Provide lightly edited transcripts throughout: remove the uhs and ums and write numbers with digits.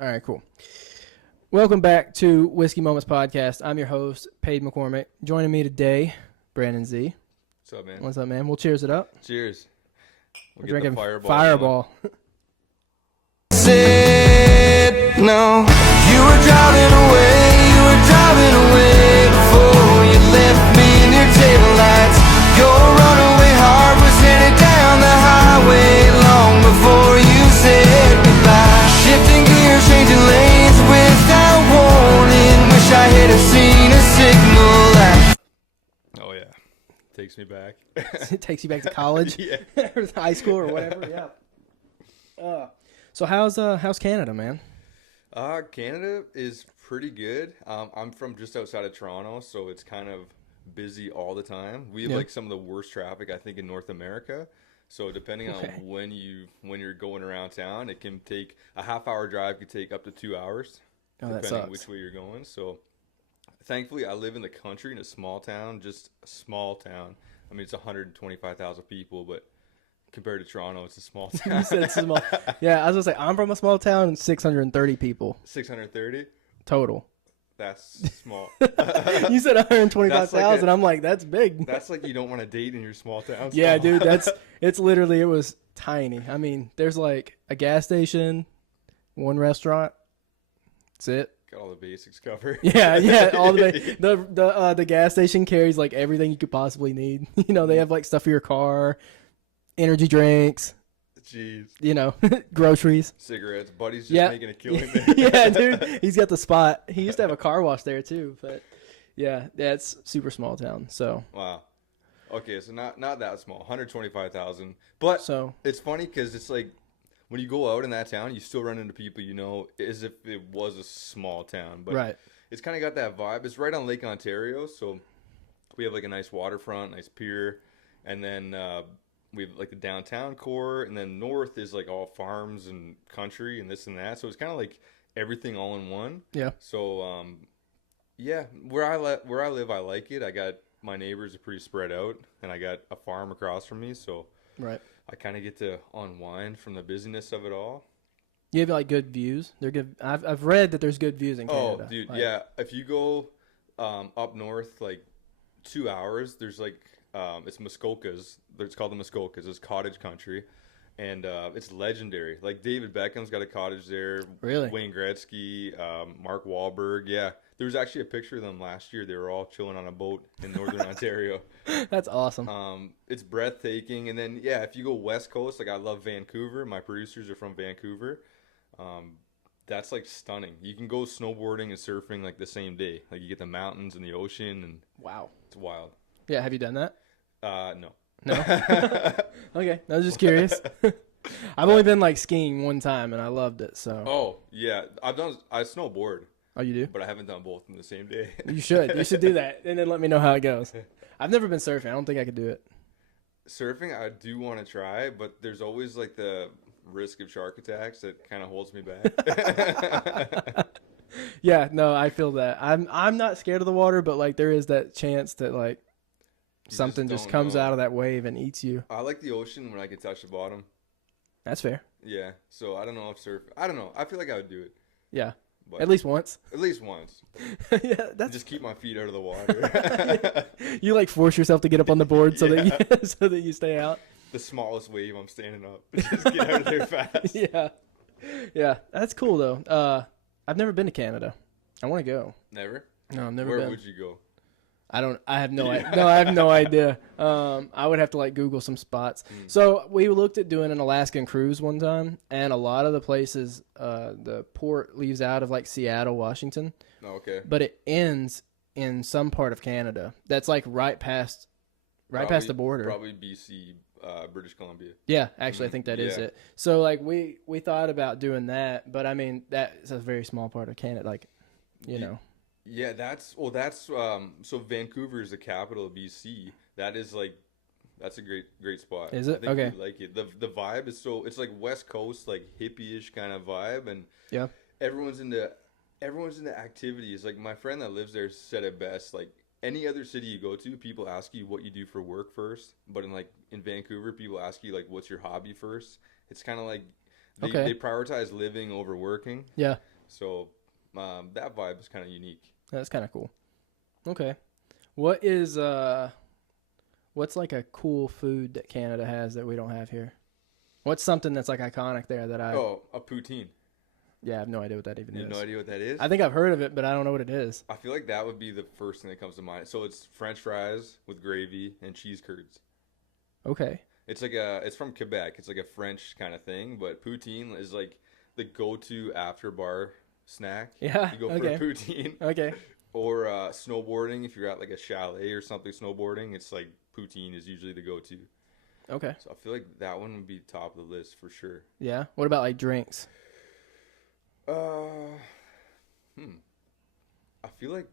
All right, cool. Welcome back to Whiskey Moments Podcast. I'm your host, Paige McCormick. Joining me today, Brandon Z. What's up, man? What's up, man? We'll cheers it up. Cheers. We're drinking Fireball. Said no, you were driving away before you left me in your tail lights. Your runaway heart was headed down the highway long before you said goodbye. Shifting gears, changing lanes without warning. Wish I had seen a signal light. Oh yeah, takes me back. It takes you back to college, Yeah. or high school, or whatever. Yeah. So how's Canada, man? Canada is pretty good. I'm from just outside of Toronto, so it's kind of busy all the time. We have like some of the worst traffic I think in North America. So depending on when you're going around town, it can take a half-hour drive could take up to 2 hours, depending on which way you're going. So thankfully, I live in the country in a small town, just a small town. I mean, it's 125,000 people, but compared to Toronto, it's a small town. You said it's small. Yeah, I was gonna say I'm from a small town, 630 people 630 total. That's small. You said 125,000. I'm like, that's big. That's like you don't want to date in your small town. Yeah, dude, it was tiny. I mean, there's like a gas station, one restaurant. That's it. Got all the basics covered. Yeah, all the gas station carries like everything you could possibly need. You know, they have like stuff for your car, energy drinks, Jeez. you know, groceries. Cigarettes. Buddy's just making a killing there. Yeah, dude. He's got the spot. He used to have a car wash there too, but yeah, it's super small town. So Wow. Okay, so not that small. 125,000. But so it's funny because it's like when you go out in that town, you still run into people you know as if it was a small town. But right. it's kind of got that vibe. It's right on Lake Ontario, so we have like a nice waterfront, nice pier, and then we have like the downtown core, and then north is like all farms and country and this and that. So it's kind of like everything all in one. Yeah. So yeah, where I live, I like it. I got my neighbors are pretty spread out, and I got a farm across from me, so Right. I kind of get to unwind from the busyness of it all. You have like good views. They're good. I've read that there's good views in Canada. Oh, dude, like, yeah. If you go up north like 2 hours, there's like it's Muskokas. It's called the Muskokas. It's cottage country, and it's legendary. Like David Beckham's got a cottage there. Really? Wayne Gretzky, Mark Wahlberg. Yeah, there was actually a picture of them last year. They were all chilling on a boat in northern Ontario. That's awesome. It's breathtaking. And then yeah, if you go west coast, like I love Vancouver. My producers are from Vancouver. That's like stunning. You can go snowboarding and surfing like the same day. Like you get the mountains and the ocean, and Wow. it's wild. Yeah. Have you done that? No. No. Okay. I was just curious. I've only been like skiing one time and I loved it. So. Oh yeah, I snowboard, Oh, you do? but I haven't done both in the same day. You should. You should do that, and then let me know how it goes. I've never been surfing. I don't think I could do it. Surfing, I do want to try, but there's always like the risk of shark attacks that kind of holds me back. Yeah. No, I feel that. I'm not scared of the water, but like there is that chance that like something just comes out of that wave and eats you. I like the ocean when I can touch the bottom. That's fair. Yeah, so I don't know if I don't know. I feel like I would do it. Yeah. But At least once. At least once. Yeah, that's Just keep my feet out of the water. You like force yourself to get up on the board so that you stay out. The smallest wave, I'm standing up. Just get out of there fast. Yeah. That's cool though. I've never been to Canada. I want to go. Never? No, I've never Where been. would you go? I have no idea. No, I have no idea. I would have to like Google some spots. So we looked at doing an Alaskan cruise one time, and a lot of the places, the port leaves out of like Seattle, Washington, Oh, okay. but it ends in some part of Canada. That's like right past the border. Probably BC, British Columbia. Yeah, actually, I think that is it. So like we thought about doing that, but I mean that's a very small part of Canada. Like, you know. Yeah, so Vancouver is the capital of BC. That's a great spot. Is it? I think Okay. you like it. The vibe is it's like West Coast, like hippie-ish kind of vibe, and Yeah. everyone's into activities. Like my friend that lives there said it best. Like any other city you go to, people ask you what you do for work first, but in Vancouver, people ask you like what's your hobby first. It's kind of like Okay. They prioritize living over working. Yeah. So that vibe is kind of unique. That's kind of cool. Okay. What is what's like a cool food that Canada has that we don't have here? What's something that's like iconic there that I Oh, a poutine. Yeah, I have no idea what that even You is. have no idea what that is? I think I've heard of it, but I don't know what it is. I feel like that would be the first thing that comes to mind. So it's French fries with gravy and cheese curds. Okay. It's like it's from Quebec. It's like a French kind of thing, but poutine is like the go-to after bar snack. Yeah. You go Okay. for a poutine. Okay. Or snowboarding. If you're at like a chalet or something snowboarding, it's like poutine is usually the go-to. Okay. So I feel like that one would be top of the list for sure. Yeah. What about like drinks? I feel like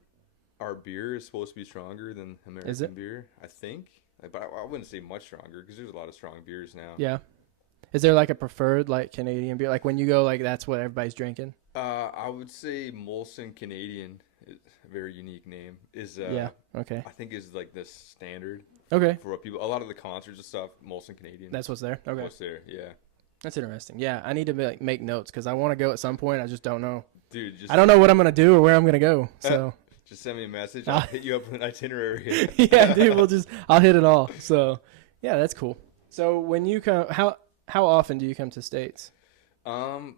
our beer is supposed to be stronger than American beer. I think, but I wouldn't say much stronger because there's a lot of strong beers now. Yeah. Is there like a preferred like Canadian beer? Like when you go, like that's what everybody's drinking? I would say Molson Canadian, is a very unique name. Yeah. Okay. I think is like the standard Okay. for what people. A lot of the concerts and stuff, Molson Canadian. That's what's there. Okay. What's there? Yeah. That's interesting. Yeah, I need to like make notes because I want to go at some point. I just don't know. Dude, I don't know what I'm gonna do or where I'm gonna go. So just send me a message. I'll hit you up with an itinerary. yeah, dude, I'll hit it all. So yeah, that's cool. So when you come, how often do you come to States? So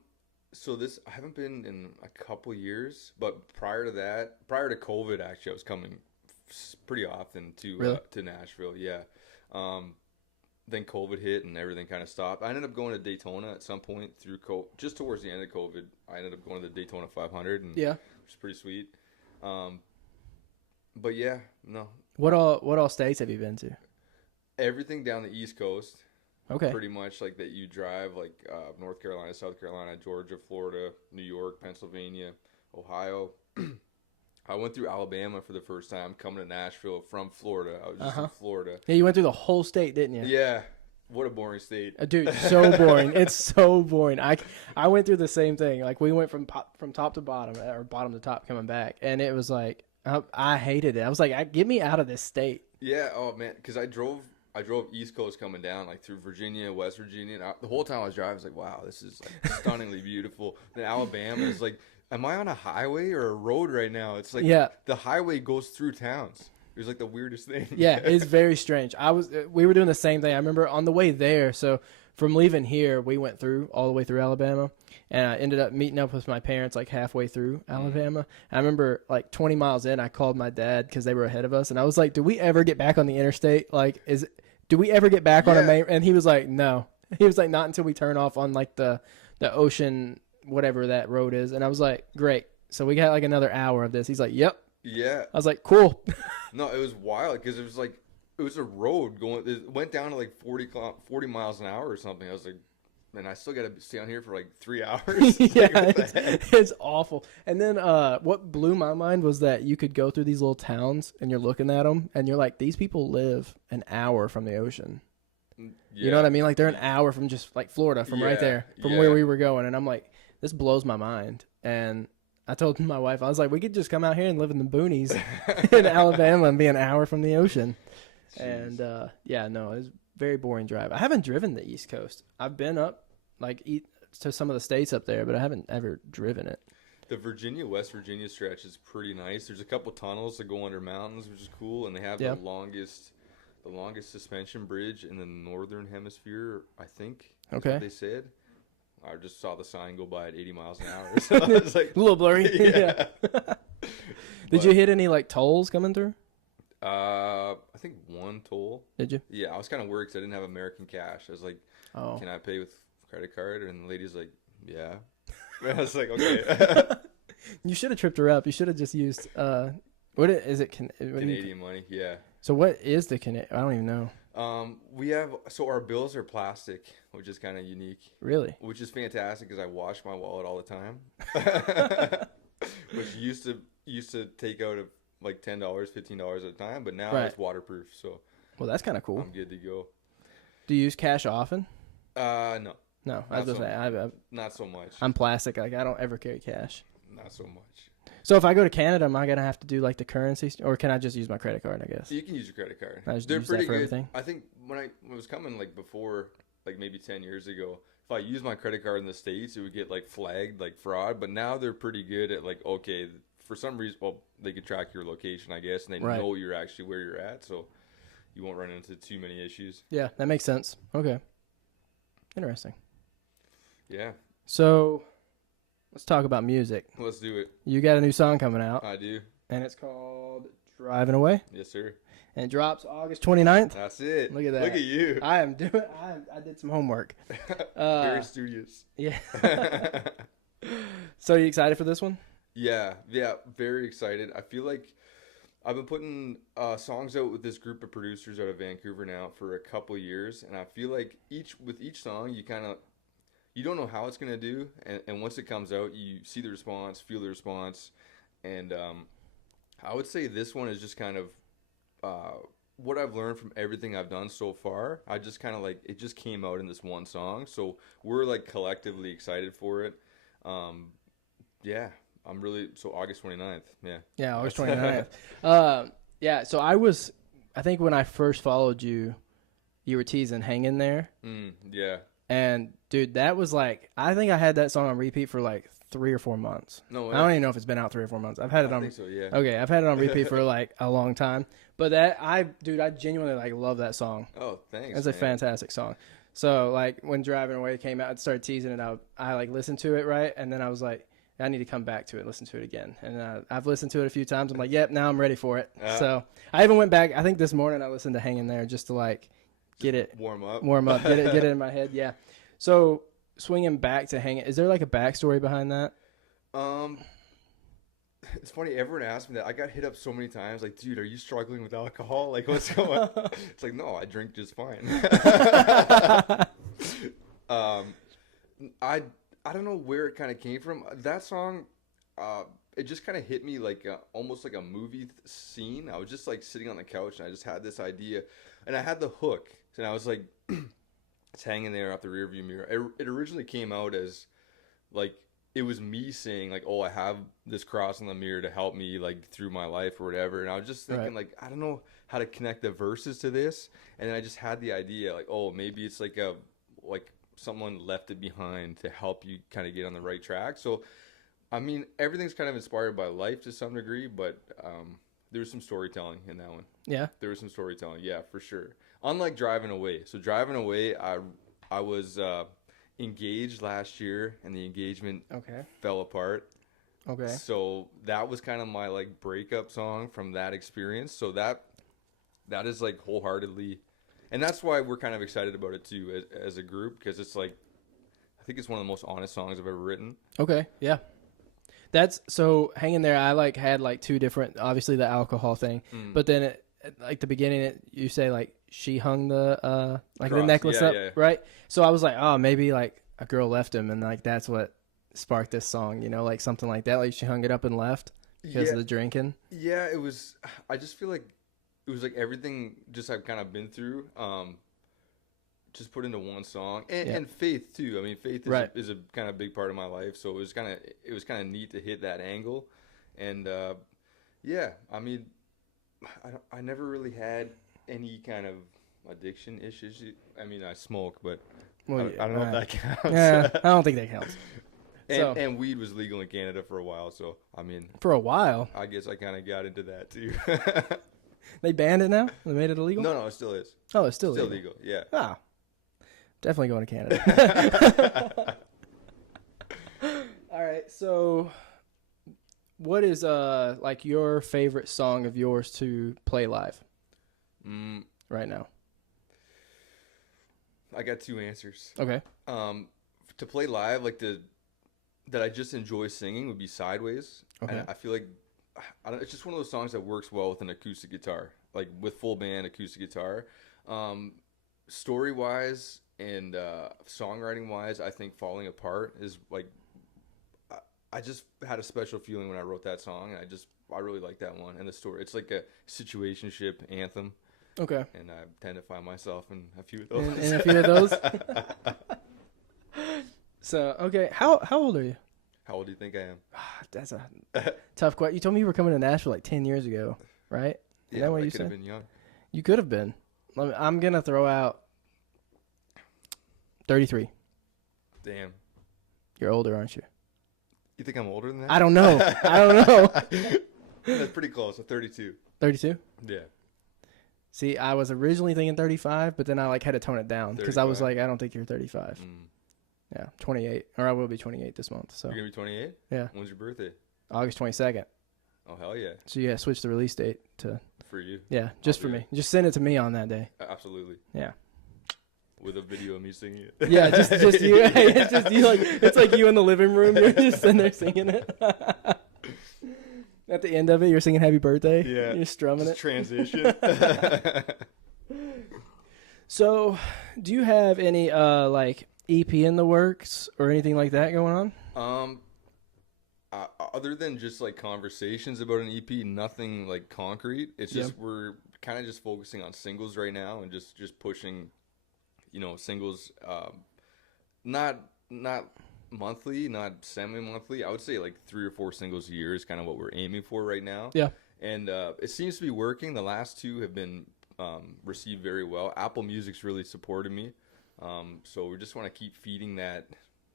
I haven't been in a couple years, but prior to COVID, actually, I was coming pretty often to Nashville. Yeah. Then COVID hit and everything kind of stopped. I ended up going to Daytona at some point through just towards the end of COVID. I ended up going to the Daytona 500, and which was pretty sweet. But yeah, no. What all states have you been to? Everything down the East Coast. Okay. Pretty much like that you drive like North Carolina, South Carolina, Georgia, Florida, New York, Pennsylvania, Ohio. I went through Alabama for the first time coming to Nashville from Florida. I was just in Florida. Yeah, you went through the whole state, didn't you? Yeah. What a boring state. Dude, so boring. It's so boring. I went through the same thing. Like we went from top to bottom or bottom to top coming back, and it was like I hated it. I was like, get me out of this state. Yeah. Oh man, because I drove East Coast coming down, like through Virginia, West Virginia. And the whole time I was driving, I was like, wow, this is like stunningly beautiful. Then Alabama is like, am I on a highway or a road right now? It's like the highway goes through towns. It was like the weirdest thing. Yeah, it's very strange. We were doing the same thing. I remember on the way there, so from leaving here, we went all the way through Alabama, and I ended up meeting up with my parents like halfway through Alabama. I remember like 20 miles in, I called my dad because they were ahead of us, and I was like, do we ever get back on the interstate? Like, do we ever get back on a main? And he was like, no. He was like, not until we turn off on like the ocean, whatever that road is. And I was like, great. So we got like another hour of this. He's like, yep. Yeah. I was like, cool. No, it was wild because it was a road going. It went down to like 40 miles an hour or something. I was like, man, I still got to stay on here for like 3 hours. Yeah, it's awful. And then what blew my mind was that you could go through these little towns and you're looking at them and you're like, these people live an hour from the ocean. Yeah. You know what I mean? Like they're an hour from just like Florida, from right there, from where we were going. And I'm like, this blows my mind. And I told my wife, I was like, we could just come out here and live in the boonies in Alabama and be an hour from the ocean. Jeez. And yeah, no, it's a very boring drive. I haven't driven the East Coast. I've been up to some of the states up there, but I haven't ever driven it. The West Virginia stretch is pretty nice. There's a couple tunnels that go under mountains, which is cool, and they have the longest suspension bridge in the northern hemisphere, I think. That's what they said. I just saw the sign go by at 80 miles an hour. So I was like, a little blurry. Yeah. Did you hit any like tolls coming through? I think one toll. Did you? Yeah, I was kind of worried because I didn't have American cash. I was like, can I pay with credit card? And the lady's like, yeah. I was like, okay. You should have tripped her up. You should have just used Canadian money, yeah. So what is the Canadian? I don't even know. Our bills are plastic, which is kind of unique. Really? Which is fantastic because I wash my wallet all the time. Which used to take out of like $10, $15 at a time, but now it's waterproof. So, well, that's kind of cool. I'm good to go. Do you use cash often? No. No, I was just saying, not so much. I'm plastic. Like I don't ever carry cash. Not so much. So if I go to Canada, am I gonna have to do like the currency, or can I just use my credit card? I guess you can use your credit card. They're pretty good. Everything? I think when I was coming like before, like maybe 10 years ago, if I use my credit card in the States, it would get like flagged like fraud. But now they're pretty good at like, okay, for some reason, well, they can track your location, I guess, and they Right. know you're actually where you're at, so you won't run into too many issues. Yeah, that makes sense. Okay. Interesting. Yeah, So let's talk about music. let's do it. You got a new song coming out, I do. and it's called Drivin' Away, Yes, sir. and it drops August 29th. That's it. Look at that. Look at you. I did some homework. Very studious. Yeah. So you excited for this one? Yeah, very excited. I feel like I've been putting songs out with this group of producers out of Vancouver now for a couple years, and I feel like with each song, you don't know how it's gonna do, and once it comes out, you see the response, feel the response, and I would say this one is just kind of what I've learned from everything I've done so far. I just kind of like it just came out in this one song, so we're like collectively excited for it. Yeah. I'm really so August 29th. Yeah. Yeah, August 29th. Yeah, so I think when I first followed you, you were teasing "Hang in There." Yeah. And dude, that was like, I think I had that song on repeat for like 3 or 4 months. No way. I don't even know if it's been out 3 or 4 months. I've had it I on. think so, yeah. Okay, I've had it on repeat for like a long time. But I genuinely like love that song. Oh, thanks. It's a man. fantastic song. So like when Driving Away came out, I started teasing it out. I like listened to it, right? And then I was like, I need to come back to it, listen to it again. And I've listened to it a few times. I'm like, yep, now I'm ready for it. So I even went back. I think this morning I listened to "Hang in There" just to like get it warm up, get it in my head. Yeah. So swinging back to "Hang It," is there like a backstory behind that? It's funny. Everyone asks me that. I got hit up so many times. Like, dude, are you struggling with alcohol? Like, what's going on? It's like, no, I drink just fine. I don't know where it kind of came from. That song, it just kind of hit me like almost like a movie scene. I was just like sitting on the couch and I just had this idea, and I had the hook, and I was like, it's hanging there off the rearview mirror. It originally came out as like it was me saying like, oh, I have this cross on the mirror to help me like through my life or whatever, and I was just thinking like, I don't know how to connect the verses to this, and then I just had the idea like, oh, maybe it's like someone left it behind to help you kind of get on the right track. So, I mean, everything's kind of inspired by life to some degree, but there was some storytelling in that one. Yeah. There was some storytelling, yeah, for sure. Unlike Driving Away. So Driving Away, I was engaged last year, and the engagement fell apart. Okay. So that was kind of my like breakup song from that experience. So that is like wholeheartedly. And that's why we're kind of excited about it too as a group, because it's like, I think it's one of the most honest songs I've ever written. Okay, yeah. That's so "Hang in There." I like had like 2 different, obviously the alcohol thing, but then it, like the beginning, you say like she hung the like Cross. the necklace Yeah, up, yeah. right? So I was like, oh, maybe like a girl left him, and like that's what sparked this song, you know, like something like that. Like she hung it up and left because of the drinking. Yeah, it was. I just feel like it was like everything just I've kind of been through, just put into one song, and faith too. I mean, faith is a kind of big part of my life, so it was kind of neat to hit that angle, and yeah, I mean, I never really had any kind of addiction issues. I mean, I smoke, but I don't know if that counts. Yeah, I don't think that counts. And weed was legal in Canada for a while, so I mean, For a while, I guess I kind of got into that too. they banned it now. They made it illegal. No, it still is. Oh, it's still Legal. Yeah. Ah, definitely going to Canada. All right, so what is like your favorite song of yours to play live right now? I got 2 answers. Okay. To play live, like that I just enjoy singing would be "Sideways." Okay. And I feel like it's just one of those songs that works well with an acoustic guitar, like with full band acoustic guitar. Story wise and songwriting wise, I think "Falling Apart" is like, I just had a special feeling when I wrote that song, and I really like that one. And the story, it's like a situationship anthem. Okay. And I tend to find myself in a few of those. In a few of those. So okay, how old are you? How old do you think I am? That's a tough question. You told me you were coming to Nashville like 10 years ago, right? Is that what you could have been young. You could have been. I'm gonna throw out 33. Damn. You're older, aren't you? You think I'm older than that? I don't know. I don't know. That's pretty close. I'm 32. 32? Yeah. See, I was originally thinking 35, but then I like had to tone it down because I was 35. like, I don't think you're 35. Yeah, 28, or I will be 28 this month. So You're gonna be 28? yeah, When's your birthday? August 22nd. Oh hell yeah! So yeah, switch the release date to For you. yeah, just for do me. Just send it to me on that day. Absolutely. Yeah. With a video of me singing it. Yeah, just you. It's just you. Like it's like you in the living room. You're just sitting there singing it. At the end of it, you're singing "Happy Birthday." Yeah. You're strumming Just it. transition. So, do you have any like EP in the works or anything like that going on? Other than just like conversations about an EP, nothing like concrete. It's just we're kind of just focusing on singles right now and just pushing, singles. Not monthly, not semi-monthly. I would say like 3 or 4 singles a year is kind of what we're aiming for right now. Yeah. And it seems to be working. The last 2 have been received very well. Apple Music's really supported me. So we just want to keep feeding that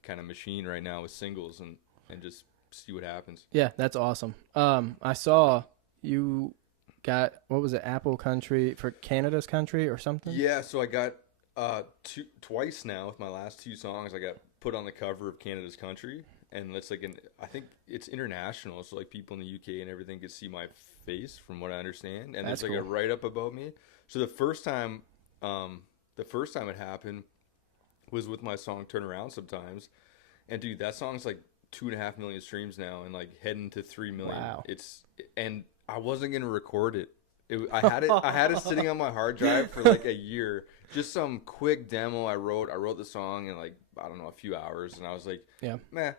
kind of machine right now with singles and just see what happens. Yeah, that's awesome. I saw you got, what was it, Apple Country for Canada's Country or something? Yeah, so I got twice now with my last 2 songs. I got put on the cover of Canada's Country, and it's like I think it's international, so like people in the UK and everything can see my face from what I understand, and That's there's like a cool. write up about me. So the first time it happened was with my song "Turn Around Sometimes," and dude, that song's like 2.5 million streams now, and like heading to 3 million. Wow. And I wasn't gonna record it. I had it sitting on my hard drive for like a year. Just some quick demo I wrote. I wrote the song in like, I don't know, a few hours, and I was like, Yeah. meh.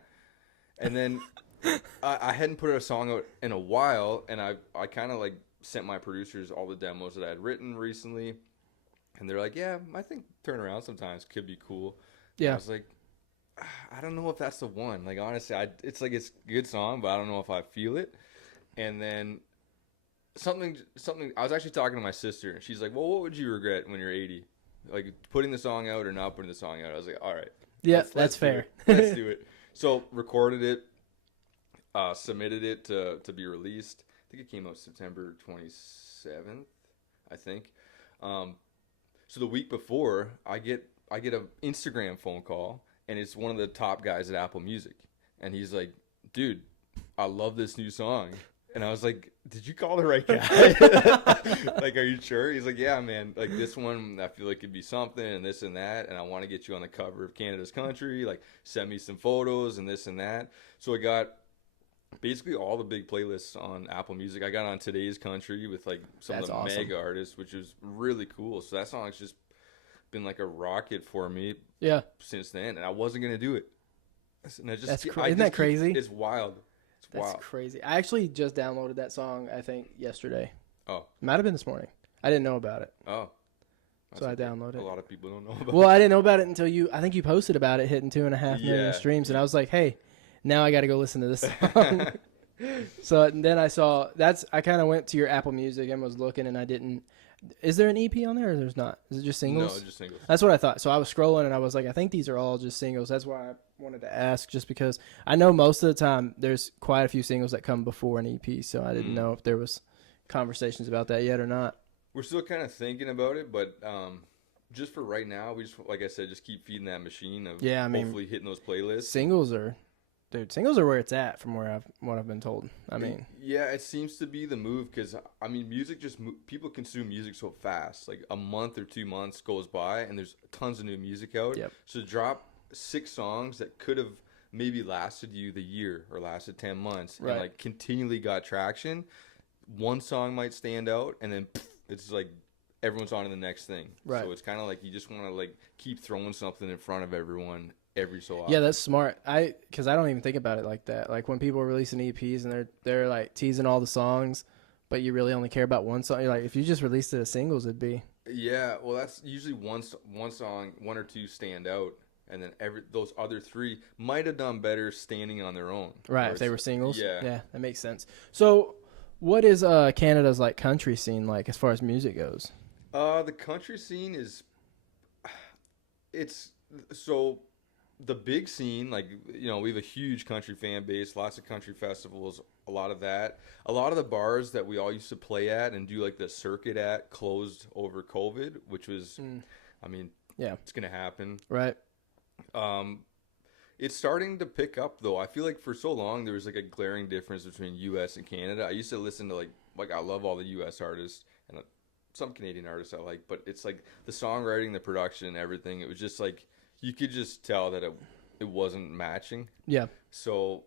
And then I hadn't put a song out in a while, and I kind of like sent my producers all the demos that I had written recently, and they're like, yeah, I think Turn Around Sometimes could be cool. And Yeah. I was like, I don't know if that's the one. Like, honestly, it's a good song, but I don't know if I feel it. And then something I was actually talking to my sister, and she's like, well, what would you regret when you're 80? Like putting the song out or not putting the song out? I was like, all right. Yeah, let's that's do fair. it. Let's do it. So recorded it, submitted it to be released. I think it came out September 27th, I think. So the week before, I get an Instagram phone call, and it's one of the top guys at Apple Music, and he's like, dude, I love this new song. And I was like, did you call the right guy? Like, are you sure? He's like, yeah, man. Like, this one, I feel like it'd be something and this and that. And I want to get you on the cover of Canada's Country. Like, send me some photos and this and that. So I got basically all the big playlists on Apple Music. I got on Today's Country with, like, some That's of the awesome. mega artists, which is really cool. So that song's just been like a rocket for me Yeah. since then. And I wasn't going to do it. And I just, Isn't that crazy? It's wild. That's Wow. crazy. I actually just downloaded that song, I think, yesterday. Oh. Might have been this morning. I didn't know about it. Oh. So I downloaded A it. lot of people don't know about Well, I didn't know about it until I think you posted about it hitting 2.5 million Yeah. streams, and I was like, hey, now I got to go listen to this song. So then I kind of went to your Apple Music and was looking, and I didn't. Is there an EP on there or there's not? Is it just singles? No, just singles. That's what I thought. So I was scrolling and I was like, I think these are all just singles. That's why I wanted to ask, just because I know most of the time there's quite a few singles that come before an EP. So I didn't know if there was conversations about that yet or not. We're still kind of thinking about it, but just for right now, we just, like I said, just keep feeding that machine of hopefully hitting those playlists. Singles are where it's at from what I've been told. I mean, yeah, it seems to be the move because I mean, music people consume music so fast. Like a month or 2 months goes by, and there's tons of new music out. Yep. So to drop 6 songs that could have maybe lasted you the year or lasted 10 months, Right. and like continually got traction. One song might stand out, and then it's like everyone's on to the next thing. Right. So it's kind of like you just want to like keep throwing something in front of everyone every so often. yeah, that's smart. Because I don't even think about it like that. Like when people are releasing EPs and they're like teasing all the songs, but you really only care about one song. You're like, if you just released it as singles, it'd be. Yeah, well, that's usually one song, 1 or 2 stand out, and then those other 3 might have done better standing on their own. Right, if they were singles. Yeah. Yeah, that makes sense. So what is Canada's like country scene like as far as music goes? The country scene is, it's so the big scene, like, you know, we have a huge country fan base, lots of country festivals, a lot of that. A lot of the bars that we all used to play at and do like the circuit at closed over COVID, which was, I mean, yeah, it's going to happen. Right. It's starting to pick up though. I feel like for so long there was like a glaring difference between US and Canada. I used to listen to like I love all the US artists and some Canadian artists I like, but it's like the songwriting, the production, and everything. It was just like you could just tell that it wasn't matching. Yeah. So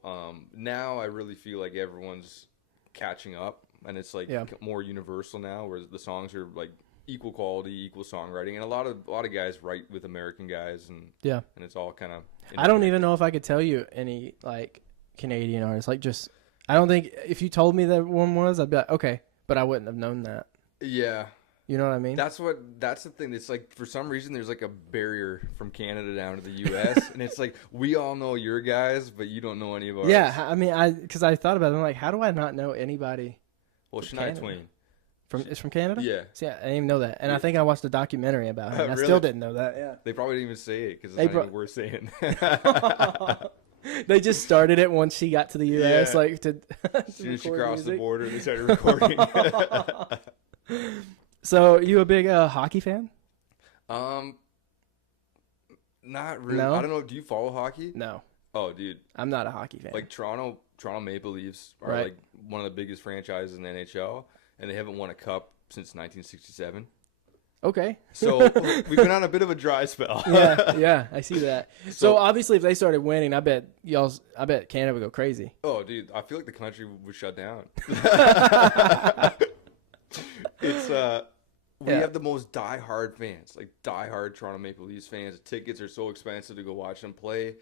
now I really feel like everyone's catching up, and it's like more universal now, where the songs are like equal quality, equal songwriting, and a lot of guys write with American guys, and and it's all kind of. I don't even know if I could tell you any like Canadian artists. Like, just I don't think if you told me that one was, I'd be like, okay, but I wouldn't have known that. Yeah. You know what I mean? That's the thing. It's like for some reason there's like a barrier from Canada down to the U.S. and it's like we all know your guys, but you don't know any of ours. Yeah, I mean, because I thought about it. I'm like, how do I not know anybody? Well, Shania Twain. It's from Canada? Yeah. So, yeah, I didn't even know that. And I think I watched a documentary about him. Really? I still didn't know that. Yeah. They probably didn't even say it because it's not even worth saying. They just started it once she got to the U.S. Yeah. Like to as soon as she crossed the border, they started recording. So, you a big hockey fan? Not really. No? I don't know. Do you follow hockey? No. Oh, dude. I'm not a hockey fan. Like Toronto Maple Leafs are like one of the biggest franchises in the NHL, and they haven't won a cup since 1967. Okay. So we've been on a bit of a dry spell. yeah, I see that. So obviously, if they started winning, I bet Canada would go crazy. Oh, dude, I feel like the country would shut down. It's we have the most diehard fans, like diehard Toronto Maple Leafs fans. Tickets are so expensive to go watch them play,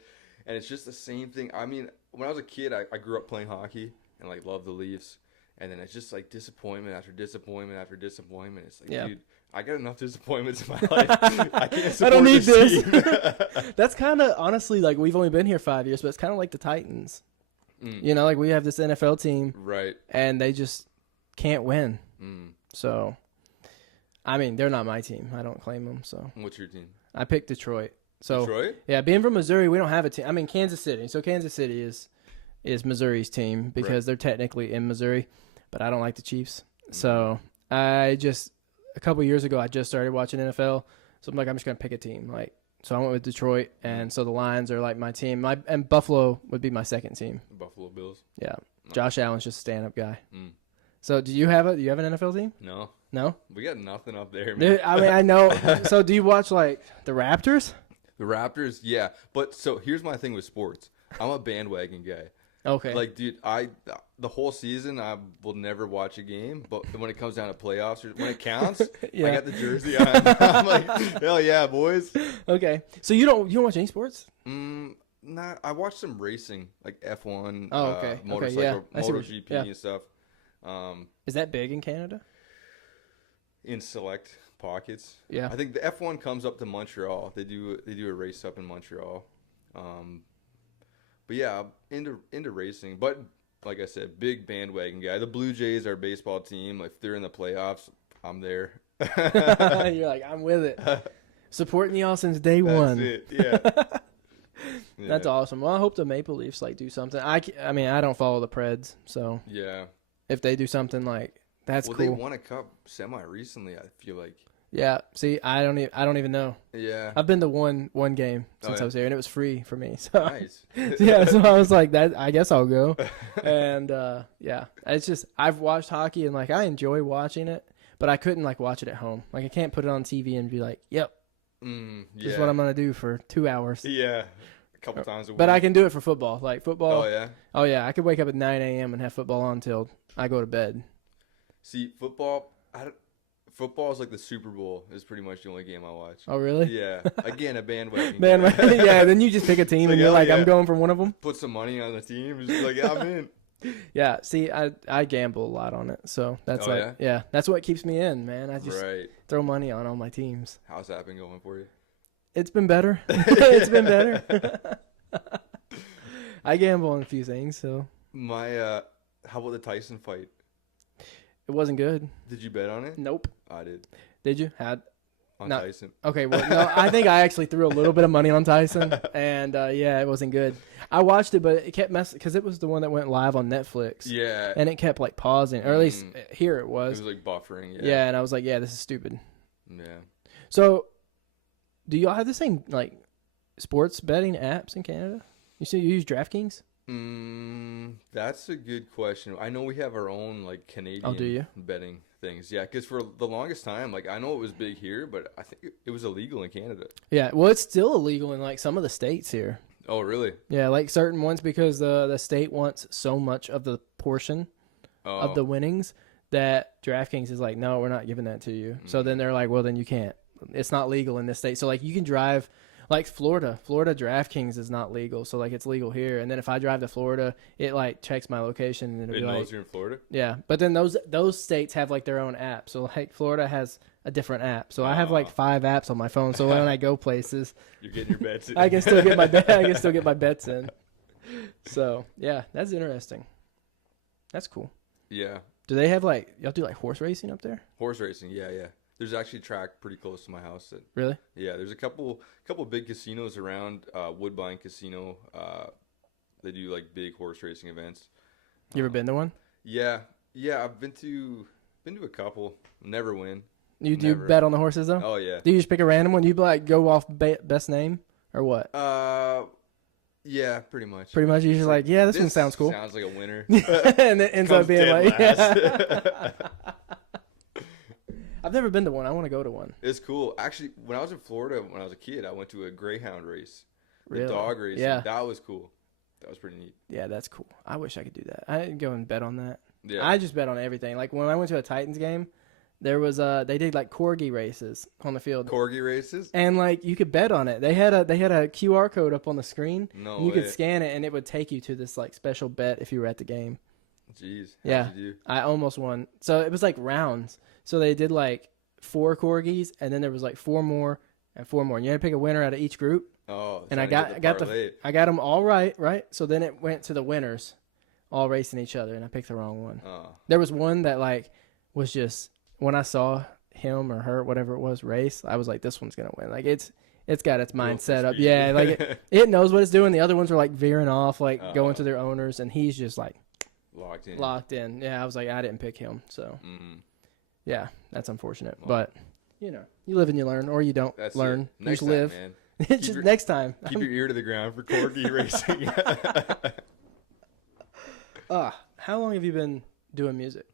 and it's just the same thing. I mean, when I was a kid, I grew up playing hockey and like loved the Leafs, and then it's just like disappointment after disappointment after disappointment. It's like, dude, I got enough disappointments in my life. I can't support I don't need this. That's kind of honestly like we've only been here 5 years, but it's kind of like the Titans. You know, like we have this NFL team, right? And they just can't win. So, I mean, they're not my team. I don't claim them. So, what's your team? I picked Detroit. So, Detroit? Yeah, being from Missouri, we don't have a team. I mean, Kansas City. So, Kansas City is Missouri's team because they're technically in Missouri, but I don't like the Chiefs. So, a couple of years ago, I just started watching NFL. So, I'm like, I'm just going to pick a team. So I went with Detroit, and so the Lions are like my team. And Buffalo would be my second team. The Buffalo Bills. Yeah. Josh Allen's just a stand-up guy. So do you have an NFL team? No. No? We got nothing up there, man. Dude, I mean, I know. So do you watch like the Raptors? The Raptors, yeah. But so here's my thing with sports. I'm a bandwagon guy. Okay. Like, dude, the whole season I will never watch a game, but when it comes down to playoffs or when it counts, I got the jersey on. I'm like, hell yeah, boys. Okay. So you don't watch any sports? I watch some racing, like F1, motorcycle, MotoGP and stuff. Is that big in Canada? In select pockets. Yeah. I think the F1 comes up to Montreal. They do a race up in Montreal. But yeah, into racing. But like I said, big bandwagon guy. The Blue Jays, our baseball team, if they're in the playoffs, I'm there. You're like, I'm with it. Supporting y'all since day one. That's it, yeah. That's awesome. Well, I hope the Maple Leafs do something. I mean, I don't follow the Preds, so yeah. If they do something that's cool. They won a cup semi recently, I feel like. Yeah. See, I don't even know. Yeah. I've been to one game since I was here, and it was free for me. So nice. yeah. So I was like, that. I guess I'll go. And yeah, it's just I've watched hockey and I enjoy watching it, but I couldn't watch it at home. I can't put it on TV and be like, yep, this is what I'm gonna do for 2 hours. Yeah. A couple times a week. But I can do it for football. Football. Oh yeah. Oh yeah. I could wake up at 9 a.m. and have football on till I go to bed. See, football is like the Super Bowl is pretty much the only game I watch. Oh, really? Yeah. Again, a bandwagon. Yeah, then you just pick a team and you're like, I'm going for one of them. Put some money on the team. It's just like, yeah, I'm in. Yeah, see, I gamble a lot on it. So that's that's what keeps me in, man. I just throw money on all my teams. How's that been going for you? It's been better. It's been better. I gamble on a few things, so. How about the Tyson fight? It wasn't good. Did you bet on it? Nope. I did. Did you? How'd on No. Tyson. Okay, well, no, I think I actually threw a little bit of money on Tyson, and yeah, it wasn't good. I watched it, but it kept messing because it was the one that went live on Netflix. Yeah. And it kept like pausing, or at least here it was. It was like buffering. Yeah, and I was like, yeah, this is stupid. Yeah. So, do y'all have the same like sports betting apps in Canada? You use DraftKings? That's a good question. I know we have our own like Canadian do you? betting things. Yeah, because for the longest time, like I know it was big here, but I think it was illegal in Canada. Yeah, well, it's still illegal in like some of the states here. Oh, really? Yeah, like certain ones because the state wants so much of the portion of the winnings that DraftKings is like, no, we're not giving that to you. So then they're like, well, then you can't. It's not legal in this state. So like you can drive. Like Florida DraftKings is not legal, so like it's legal here. And then if I drive to Florida, it like checks my location and it'll It be knows like, you're in Florida. yeah. But then those states have like their own app. So like Florida has a different app. So I have like 5 apps on my phone. So when I go places, You're getting your bets in. I can still get my I can still get my bets in. So yeah, that's interesting. That's cool. Yeah, Do they have like y'all do like horse racing up there? horse racing. Yeah, yeah. There's actually a track pretty close to my house. Really? Yeah, there's a couple big casinos around. Woodbine Casino. They do like big horse racing events. You ever been to one? Yeah. I've been to a couple. Never win. You do Never. bet on the horses though? Oh yeah. Do you just pick a random one? You like go off best name or what? Yeah, pretty much. Pretty much, you're just like, yeah, this one sounds cool. Sounds like a winner. And it ends up Comes being dead like, last. yeah. I've never been to one. I want to go to one. It's cool. Actually, when I was in Florida, when I was a kid, I went to a greyhound race. The Really? dog race. Yeah. That was cool. That was pretty neat. Yeah, that's cool. I wish I could do that. I didn't go and bet on that. Yeah. I just bet on everything. Like when I went to a Titans game, there was they did like corgi races on the field. Corgi races? And like you could bet on it. They had a QR code up on the screen. No and you way. could scan it and it would take you to this like special bet if you were at the game. Jeez. Yeah. How'd you do? I almost won. So it was like rounds. So they did like 4 corgis and then there was like 4 more and 4 more. And you had to pick a winner out of each group. Oh, And I trying to got parlay. I got them all right. So then it went to the winners all racing each other and I picked the wrong one. Oh. There was one that like was just when I saw him or her, whatever it was, race, I was like, this one's gonna win. Like it's got its mind set up. speed. Yeah, like it knows what it's doing. The other ones are like veering off, like going Oh. to their owners, and he's just like Locked in. locked in. Yeah, I was like, I didn't pick him, so Mm-hmm. yeah, that's unfortunate. Wow. But you know, you live and you learn, or you don't That's learn. it. You Next just time, live. man. It's just your- next time. Keep your ear to the ground for corgi racing. How long have you been doing music?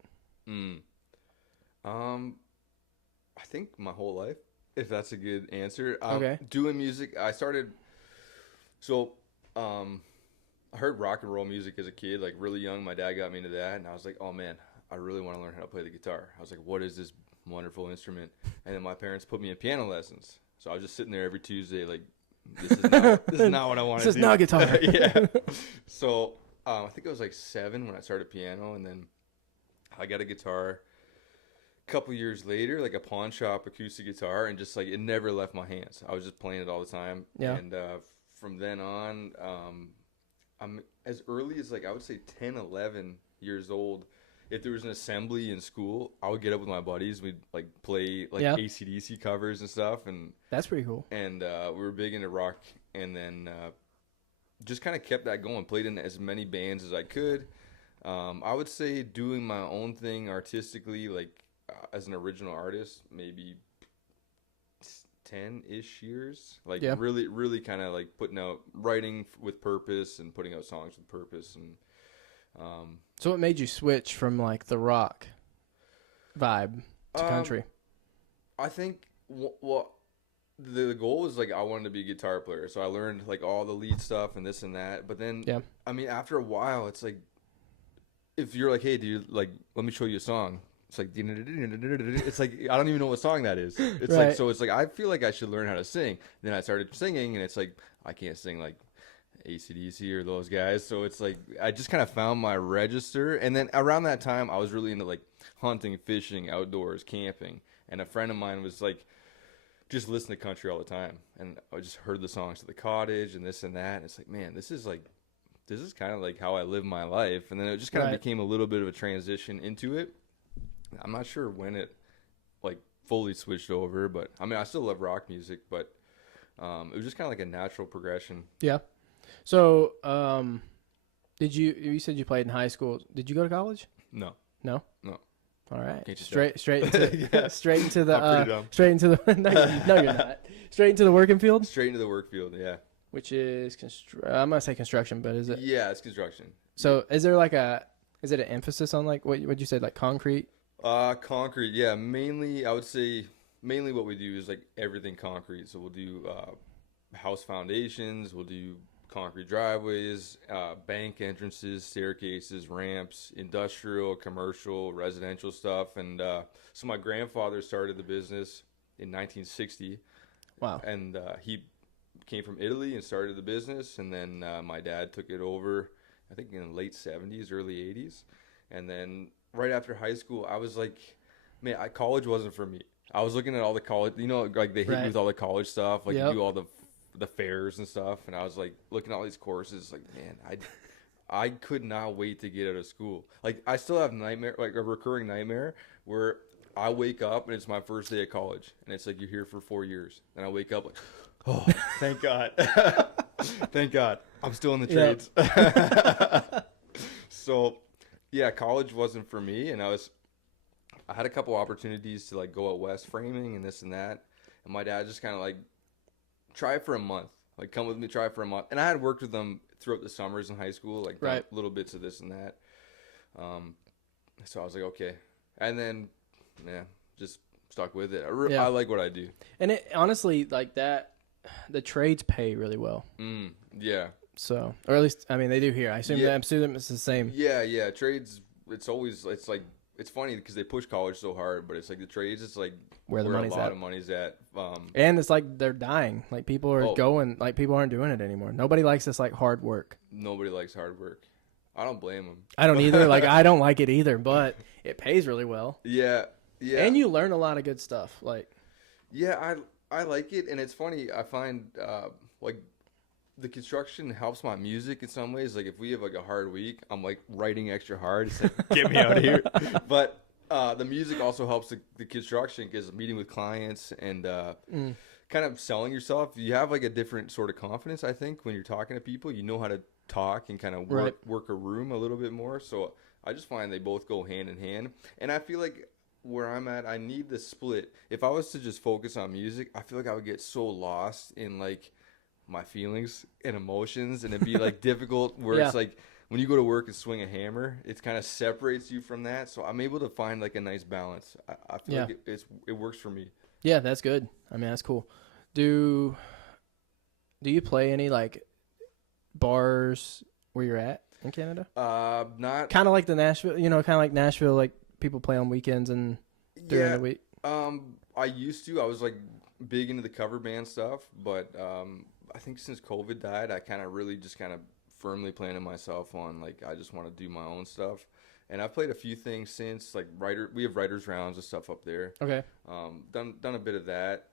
I think my whole life, if that's a good answer. Okay. Doing music, I started. So, I heard rock and roll music as a kid, like really young. My dad got me into that, and I was like, oh man, I really want to learn how to play the guitar. I was like, what is this wonderful instrument? And then my parents put me in piano lessons. So I was just sitting there every Tuesday, like, this is not what I want to do. This is not guitar. Yeah. So I think I was like 7 when I started piano, and then I got a guitar a couple years later, like a pawn shop acoustic guitar, and just like it never left my hands. I was just playing it all the time. Yeah. And from then on, I'm as early as like I would say 10, 11 years old. If there was an assembly in school, I would get up with my buddies. We'd like play like Yeah. AC/DC covers and stuff, and That's pretty cool. we were big into rock, and then just kind of kept that going. Played in as many bands as I could. I would say doing my own thing artistically, like as an original artist, maybe 10-ish years. Like Yeah. really, really kind of like putting out writing with purpose and putting out songs with purpose. And So what made you switch from like the rock vibe to country? I think the goal was like I wanted to be a guitar player, so I learned like all the lead stuff and this and that. But then, Yeah. I mean, after a while, it's like if you're like, hey, dude, like let me show you a song. It's like it's like I don't even know what song that is. It's Right. like so it's like I feel like I should learn how to sing. Then I started singing, and it's like I can't sing like AC/DC or those guys. So it's like I just kind of found my register. And then around that time, I was really into like hunting, fishing, outdoors, camping. And a friend of mine was like just listen to country all the time, and I just heard the songs to the cottage and this and that. And it's like, man, this is kind of like how I live my life. And then it just kind of Right. became a little bit of a transition into it. I'm not sure when it like fully switched over, but I mean, I still love rock music, but it was just kind of like a natural progression. Yeah. So, you said you played in high school. Did you go to college? No. No? No. All right. Can't you Straight into Yeah. straight into the I'm pretty dumb. straight into the no, you're not. Straight into the working field, Straight into the work field, yeah. which is I'm gonna say construction, but is it? Yeah, it's construction. So, is there is it an emphasis on like what would you say, like concrete? Concrete, yeah. Mainly, I would say what we do is like everything concrete. So we'll do house foundations, we'll do concrete driveways, bank entrances, staircases, ramps, industrial, commercial, residential stuff. And so my grandfather started the business in 1960. Wow. And he came from Italy and started the business. And then my dad took it over, I think in the late 70s, early 80s. And then right after high school, I was like, man, college wasn't for me. I was looking at all the college, like they hit you with all the college stuff, like you do all the fairs and stuff, and I was like looking at all these courses, like, man, I could not wait to get out of school. Like, I still have a recurring nightmare where I wake up and it's my first day at college, and it's like you're here for 4 years, and I wake up like, oh, thank God, thank God, I'm still in the trades. So, yeah, college wasn't for me, and I had a couple opportunities to like go out west framing and this and that, and my dad just kind of like, try it for a month, like come with me, try it for a month. And I had worked with them throughout the summers in high school, like done little bits of this and that. So I was like, okay, and then just stuck with it. I like what I do, and it honestly, like that, the trades pay really well. Yeah. So, or at least, I mean, they do here. I assume it's the same. Yeah. Trades. It's like, it's funny because they push college so hard, but it's like the trades, it's like where a lot of money's at. And it's like they're dying. Like people are going, like people aren't doing it anymore. Nobody likes this like hard work. Nobody likes hard work. I don't blame them. I don't either. Like I don't like it either, but it pays really well. Yeah. And you learn a lot of good stuff. Like, yeah, I like it, and it's funny. I find like the construction helps my music in some ways. Like if we have like a hard week, I'm like writing extra hard. It's like, get me out of here. But the music also helps the construction because meeting with clients and kind of selling yourself. You have like a different sort of confidence, I think, when you're talking to people. You know how to talk and kind of work a room a little bit more. So I just find they both go hand in hand. And I feel like where I'm at, I need the split. If I was to just focus on music, I feel like I would get so lost in like my feelings and emotions, and it'd be like difficult where it's like when you go to work and swing a hammer, it kind of separates you from that. So I'm able to find like a nice balance. I feel like it works for me. Yeah, that's good. I mean, that's cool. Do you play any like bars where you're at in Canada? Not kind of like the Nashville, kind of like Nashville, like people play on weekends and during the week. I used to. I was like big into the cover band stuff, but I think since COVID died, I kind of really just kind of firmly planted myself on like I just want to do my own stuff. And I've played a few things since, like we have writers rounds and stuff up there. Okay. Done a bit of that.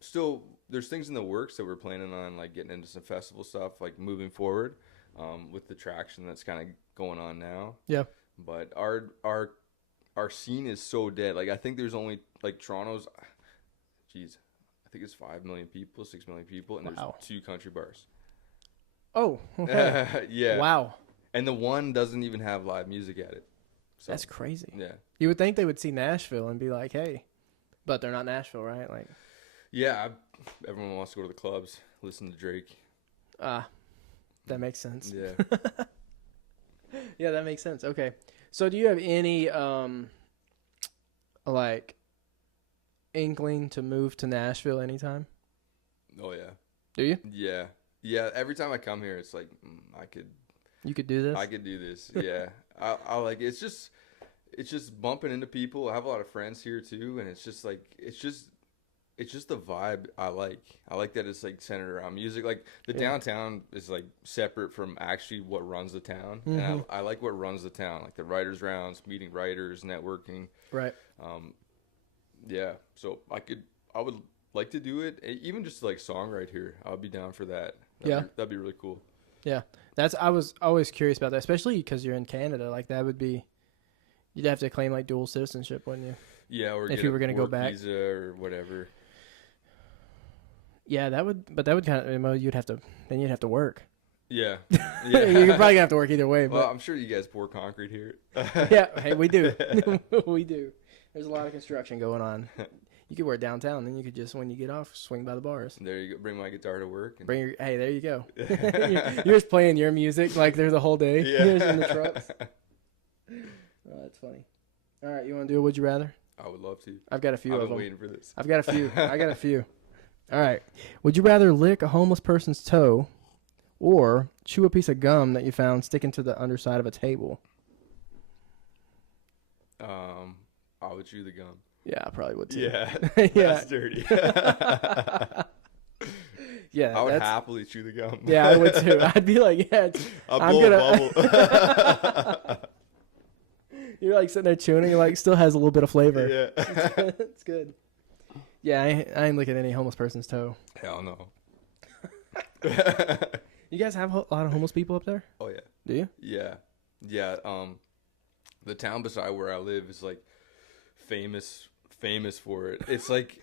Still, there's things in the works that we're planning on, like getting into some festival stuff, like moving forward, with the traction that's kind of going on now. Yeah. But our scene is so dead. Like I think there's only like Toronto's, I think it's 5 million people, 6 million people, and there's 2 country bars. Oh, okay. Yeah. Wow. And the one doesn't even have live music at it. So, that's crazy. Yeah. You would think they would see Nashville and be like, hey, but they're not Nashville, right? Like. Yeah. Everyone wants to go to the clubs, listen to Drake. That makes sense. Yeah. Yeah, that makes sense. Okay. So do you have any, like, inkling to move to Nashville anytime? Oh, yeah. Do you? Yeah. Yeah. Every time I come here, it's like, You could do this? I could do this. Yeah. I like it. It's just bumping into people. I have a lot of friends here too. And it's just like, it's just the vibe I like. I like that it's like centered around music. Like the downtown is like separate from actually what runs the town. Mm-hmm. And I like what runs the town, like the writers rounds, meeting writers, networking. Right. Yeah. So I would like to do it. Even just like songwrite here. I'll be down for that. That'd be really cool. Yeah. I was always curious about that, especially because you're in Canada. Like that would be, you'd have to claim like dual citizenship, wouldn't you? Yeah, or if get you a were going to go work back. visa or whatever. Yeah, that would kind of, well, you'd have to work. Yeah. You're probably gonna have to work either way. Well, But I'm sure you guys pour concrete here. yeah, hey, we do. We do. There's a lot of construction going on. You could work downtown, then you could just, when you get off, swing by the bars. There you go. Bring my guitar to work. And... Hey, there you go. You're just playing your music like there's a whole day. Yeah. You're just in the trucks. Oh, that's funny. All right, you want to do a Would You Rather? I would love to. I've got a few I've of been them. waiting for this. I've got a few. All right. Would you rather lick a homeless person's toe or chew a piece of gum that you found sticking to the underside of a table? I would chew the gum. Yeah, I probably would too. Yeah. Yeah. That's dirty. Yeah, I would happily chew the gum. Yeah, I would too. I'd be like, yeah, I'll blow a bubble. You're like sitting there chewing, and you're like, still has a little bit of flavor. Yeah. It's good. Yeah, I ain't looking at any homeless person's toe. Hell no. You guys have a lot of homeless people up there? Oh yeah. Do you? Yeah. Yeah. The town beside where I live is like famous for it. It's like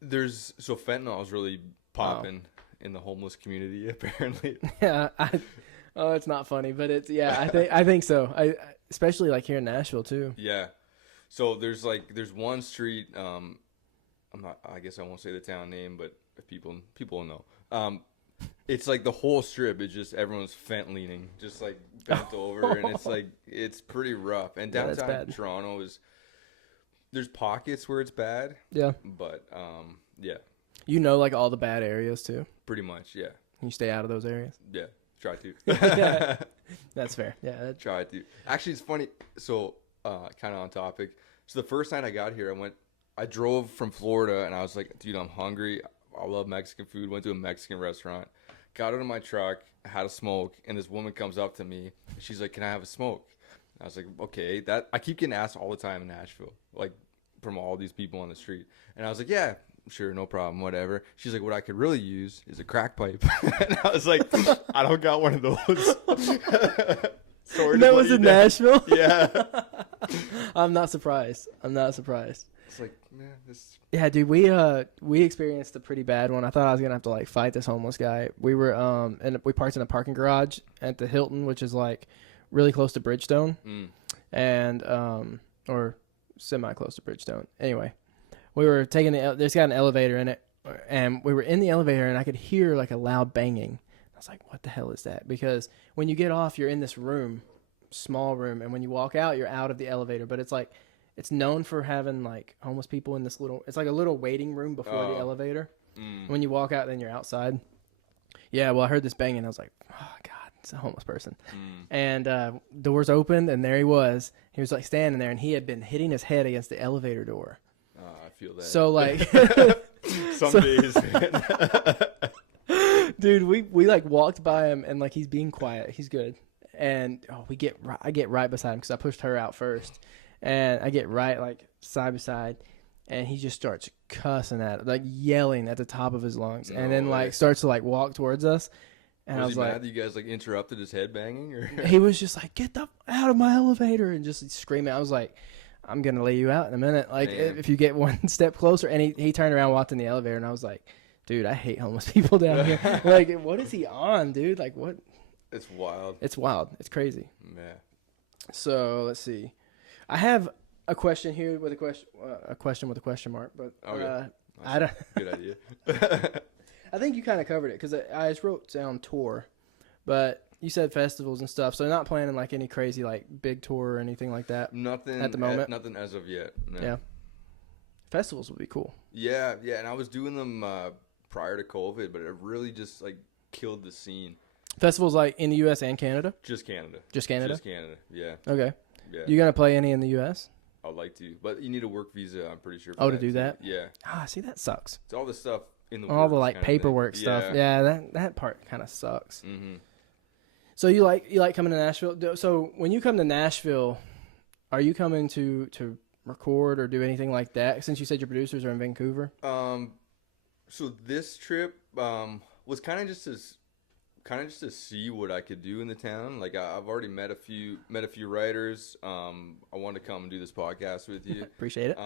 so fentanyl is really popping in the homeless community apparently. Yeah. It's not funny, but it's I think so. Especially like here in Nashville too. Yeah. So there's one street. I guess I won't say the town name, but if people will know. It's like the whole strip is just everyone's fentanyling, just like bent over, and it's pretty rough. And downtown Toronto there's pockets where it's bad. Yeah. But yeah. You know, like all the bad areas too. Pretty much, yeah. You stay out of those areas. Yeah, try to. Yeah, that's fair. Yeah, try to. Actually, it's funny. So, kind of on topic. So the first night I got here, I drove from Florida, and I was like, dude, I'm hungry. I love Mexican food. Went to a Mexican restaurant. Got out of my truck, had a smoke, and this woman comes up to me. She's like, "Can I have a smoke?" I was like, "Okay." That I keep getting asked all the time in Nashville, like from all these people on the street. And I was like, "Yeah, sure, no problem, whatever." She's like, "What I could really use is a crack pipe." And I was like, "I don't got one of those." Sorry. That was in Nashville? Yeah. I'm not surprised. It's like, man, this. Yeah, dude, we experienced a pretty bad one. I thought I was gonna have to like fight this homeless guy. We were and we parked in a parking garage at the Hilton, which is like really close to Bridgestone, and or semi close to Bridgestone. Anyway, we were taking there's got an elevator in it, and we were in the elevator, and I could hear like a loud banging. I was like, what the hell is that? Because when you get off, you're in this room, small room, and when you walk out, you're out of the elevator. But it's like, it's known for having like homeless people in this little, it's like a little waiting room before the elevator. When you walk out, then you're outside. Yeah, well, I heard this banging. I was like, oh, God, it's a homeless person. And doors opened, and there he was. He was like standing there, and he had been hitting his head against the elevator door. I feel that. So like, some days. Dude, we like walked by him, and like he's being quiet. He's good. And I get right beside him because I pushed her out first. And I get right like side by side, and he just starts cussing at it, like yelling at the top of his lungs, and then like starts to like walk towards us. And I was he like, mad that you guys like interrupted his head banging? Or? He was just like, "Get the out of my elevator!" and just screaming. I was like, "I'm gonna lay you out in a minute, like if you get one step closer." And he turned around, walked in the elevator, and I was like, "Dude, I hate homeless people down here. Like, what is he on, dude? Like, what?" It's wild. It's wild. It's crazy. Yeah. So let's see. I have a question here with a question with a question mark, but I don't. Good idea. I think you kind of covered it because I just wrote down tour, but you said festivals and stuff, so not planning like any crazy like big tour or anything like that. Nothing at the moment. Nothing as of yet. No. Yeah. Festivals would be cool. Yeah, and I was doing them prior to COVID, but it really just like killed the scene. Festivals like in the U.S. and Canada? Just Canada. Just Canada? Just Canada, yeah. Okay. Yeah. You gonna play any in the U.S.? I'd like to, but you need a work visa, I'm pretty sure. To do that? Yeah. See, that sucks. It's all the stuff in the all the like paperwork stuff. Yeah, that part kind of sucks. Mm-hmm. So you like coming to Nashville? So when you come to Nashville, are you coming to record or do anything like that? Since you said your producers are in Vancouver. So this trip was kind of just as kind of just to see what I could do in the town. Like I've already met a few writers. I wanted to come and do this podcast with you. Appreciate it.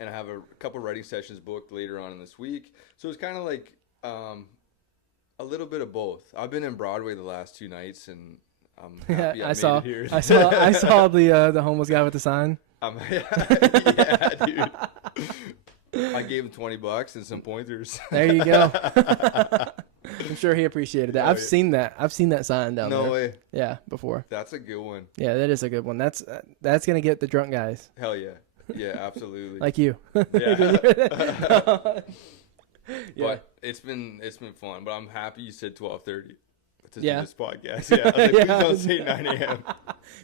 And I have a couple writing sessions booked later on in this week. So it's kind of like a little bit of both. I've been in Broadway the last 2 nights, and I'm happy I saw made it here. I saw the homeless guy with the sign. Yeah, dude. I gave him $20 and some pointers. There you go. I'm sure he appreciated that. Oh, I've seen that sign down there. No way. Yeah, before. That's a good one. Yeah, that is a good one. That's gonna get the drunk guys. Hell yeah. Yeah, absolutely. Like you. Yeah. Yeah. But it's been fun. But I'm happy you said 12:30 to do this podcast. Yeah, I was like, please don't say 9 a.m.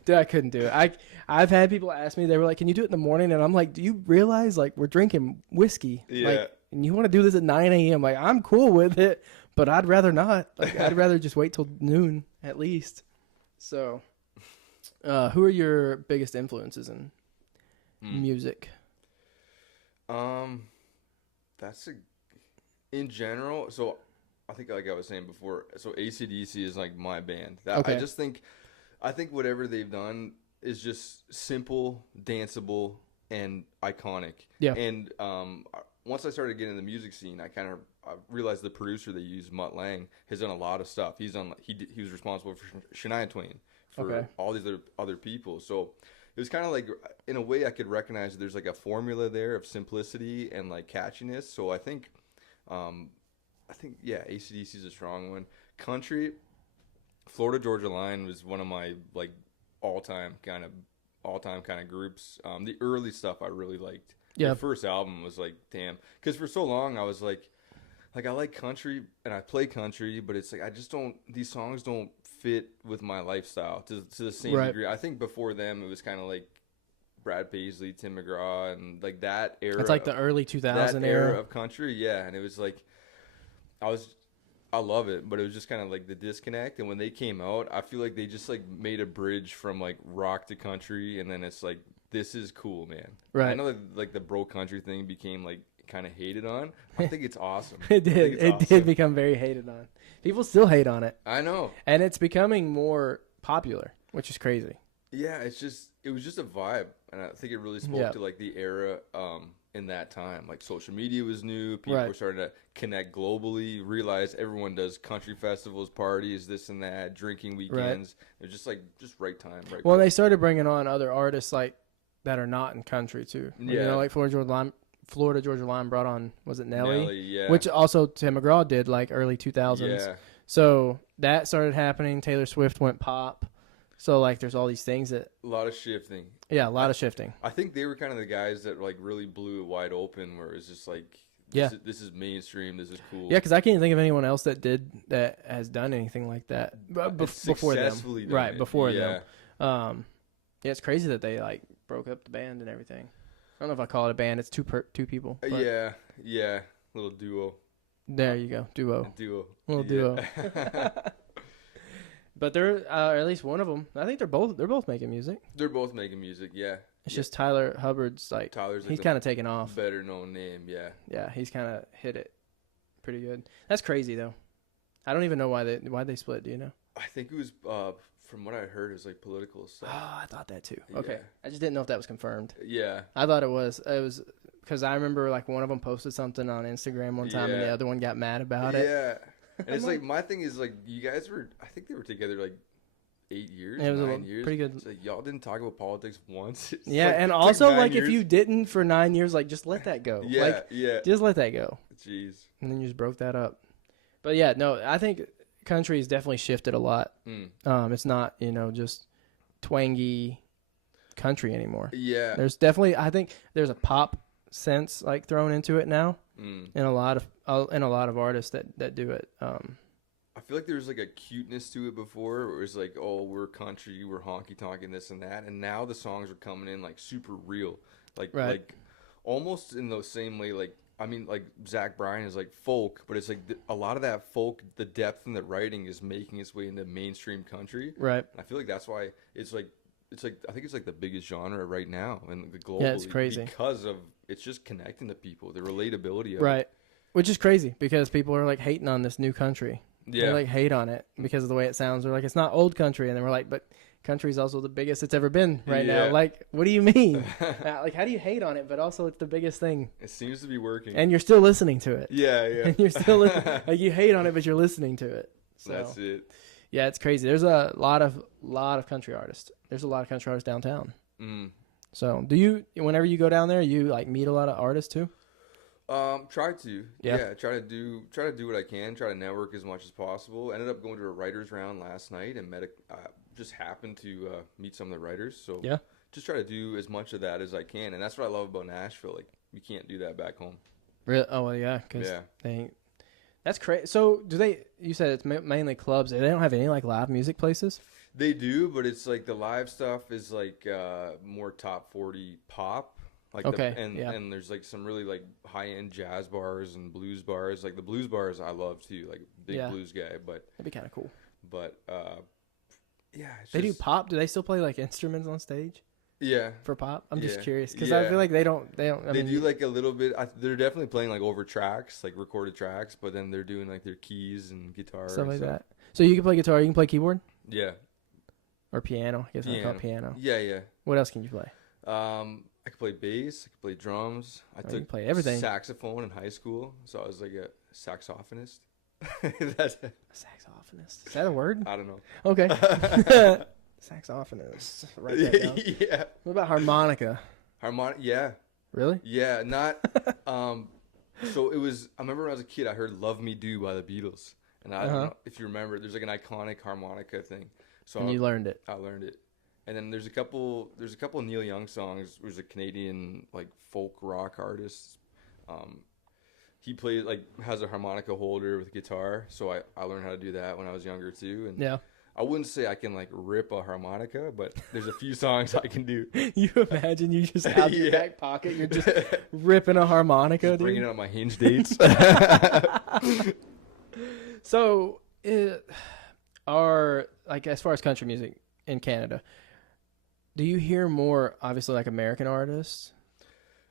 Dude, I couldn't do it. I've had people ask me. They were like, "Can you do it in the morning?" And I'm like, "Do you realize like we're drinking whiskey? Yeah. Like, and you want to do this at 9 a.m.? Like, I'm cool with it, but I'd rather not. Like, I'd rather just wait till noon at least." So, who are your biggest influences in music? That's in general. So I think, like I was saying before, so AC/DC is like my band. Okay. I think whatever they've done is just simple, danceable, and iconic. Yeah. And once I started getting in the music scene, I realized the producer they use, Mutt Lang, has done a lot of stuff. He was responsible for Shania Twain, for all these other people. So it was kind of like, in a way, I could recognize that there's like a formula there of simplicity and like catchiness. So I think AC/DC is a strong one. Country, Florida Georgia Line was one of my like all-time kind of groups. The early stuff I really liked. Yeah. The first album was like, damn, because for so long I was like I like country and I play country, but it's like these songs don't fit with my lifestyle to the same degree. I think before them it was kind of like Brad Paisley, Tim McGraw, and like that era. It's like the early 2000 era of country, yeah. And it was like I love it, but it was just kind of like the disconnect. And when they came out, I feel like they just like made a bridge from like rock to country, and then it's like, this is cool, man. Right. I know that like the bro country thing became like kind of hated on. I think it's awesome. It did. It did become very hated on. People still hate on it. I know. And it's becoming more popular, which is crazy. Yeah, it was just a vibe, and I think it really spoke to like the era in that time. Like social media was new, people were starting to connect globally, realize everyone does country festivals, parties, this and that, drinking weekends. It was just like right time, right. Well, they started bringing on other artists like that are not in country too. Yeah. You know, like Florida Georgia Line brought on, was it Nelly? Yeah. Which also Tim McGraw did like early 2000s. Yeah. So that started happening. Taylor Swift went pop. So like there's all these things that a lot of shifting. Yeah, a lot of shifting. I think they were kind of the guys that like really blew it wide open, where it's just like this is mainstream, this is cool. Yeah, because I can't think of anyone else that has done anything like that before them. Right, before them. Yeah, it's crazy that they like broke up the band and everything. I don't know if I call it a band. It's two people. Yeah, little duo. There you go, duo. Little duo. But they're at least one of them. I think they're both making music. They're both making music. Yeah. It's just Tyler Hubbard's like he's kind of taken off. Better known name. Yeah. Yeah, he's kind of hit it pretty good. That's crazy though. I don't even know why they split. Do you know? I think it was from what I heard, it was like political stuff. Oh, I thought that too. Okay, I just didn't know if that was confirmed. Yeah. I thought it was. It was because I remember like one of them posted something on Instagram one time, and the other one got mad about it. Yeah. And it's like, my thing is like, you guys I think they were together like 8 years, it was 9 years. Pretty good. It's like, y'all didn't talk about politics once. It's and also like if you didn't for 9 years, like just let that go. Just let that go. Jeez. And then you just broke that up. But yeah, no, I think country has definitely shifted a lot. It's not, just twangy country anymore. Yeah. There's definitely, I think there's a pop sense like thrown into it now. And a lot of artists that do it. I feel like there was like a cuteness to it before, where it was like, oh, we're country, we're honky tonk and this and that, and now the songs are coming in like super real, like almost in the same way. Like I mean, like Zach Bryan is like folk, but it's like a lot of that folk, the depth in the writing is making its way into mainstream country. Right. And I feel like that's why it's like I think it's like the biggest genre right now and the globally. Yeah, it's crazy because of it's just connecting to people, the relatability of right. it. Which is crazy because people are like hating on this new country. Yeah. They like hate on it because of the way it sounds. They're like, it's not old country, and then we're like, but country's also the biggest it's ever been right now. Like, what do you mean? Like, how do you hate on it? But also, it's the biggest thing. It seems to be working. And you're still listening to it. Yeah. And you're still like, you hate on it, but you're listening to it. So That's it. yeah, it's crazy. There's a lot of country artists. There's a lot of country artists downtown. So do you, whenever you go down there, you like meet a lot of artists too? Try to. Yeah. Try to do what I can. Try to network as much as possible. Ended up going to a writers round last night and just happened to meet some of the writers. So yeah, just try to do as much of that as I can, and that's what I love about Nashville. Like, you can't do that back home. Really? Oh well, yeah. Cause that's crazy. So do they? You said it's mainly clubs. They don't have any like live music places. They do, but it's like the live stuff is like more top 40 pop. Like and there's like some really like high end jazz bars and blues bars. Like the blues bars I love too. Like big blues guy, but that'd be kind of cool. But yeah, they do pop. Do they still play like instruments on stage? Yeah, for pop. I'm just curious because I feel like they don't. I mean, do like a little bit. They're definitely playing like over tracks, like recorded tracks, but then they're doing like their keys and guitar stuff like that. So you can play guitar. You can play keyboard. Yeah. Or piano. I guess I call it piano. Yeah. What else can you play? I could play bass. I could play drums. I took play everything. Saxophone in high school, so I was like a saxophonist. That's a saxophonist. Is that a word? I don't know. Okay. Saxophonist. Write that down. Yeah. What about harmonica? Yeah. Really? Yeah. Not. So it was. I remember when I was a kid, I heard "Love Me Do" by the Beatles, and I don't know if you remember. There's like an iconic harmonica thing. So you learned it. I learned it. And then there's a couple Neil Young songs. There's a Canadian like folk rock artist. He plays like has a harmonica holder with a guitar. So I learned how to do that when I was younger too. And yeah, I wouldn't say I can like rip a harmonica, but there's a few songs I can do. You imagine you just out your back pocket, you're just ripping a harmonica, just bringing it on my hinge dates. So, like as far as country music in Canada, do you hear more obviously like American artists?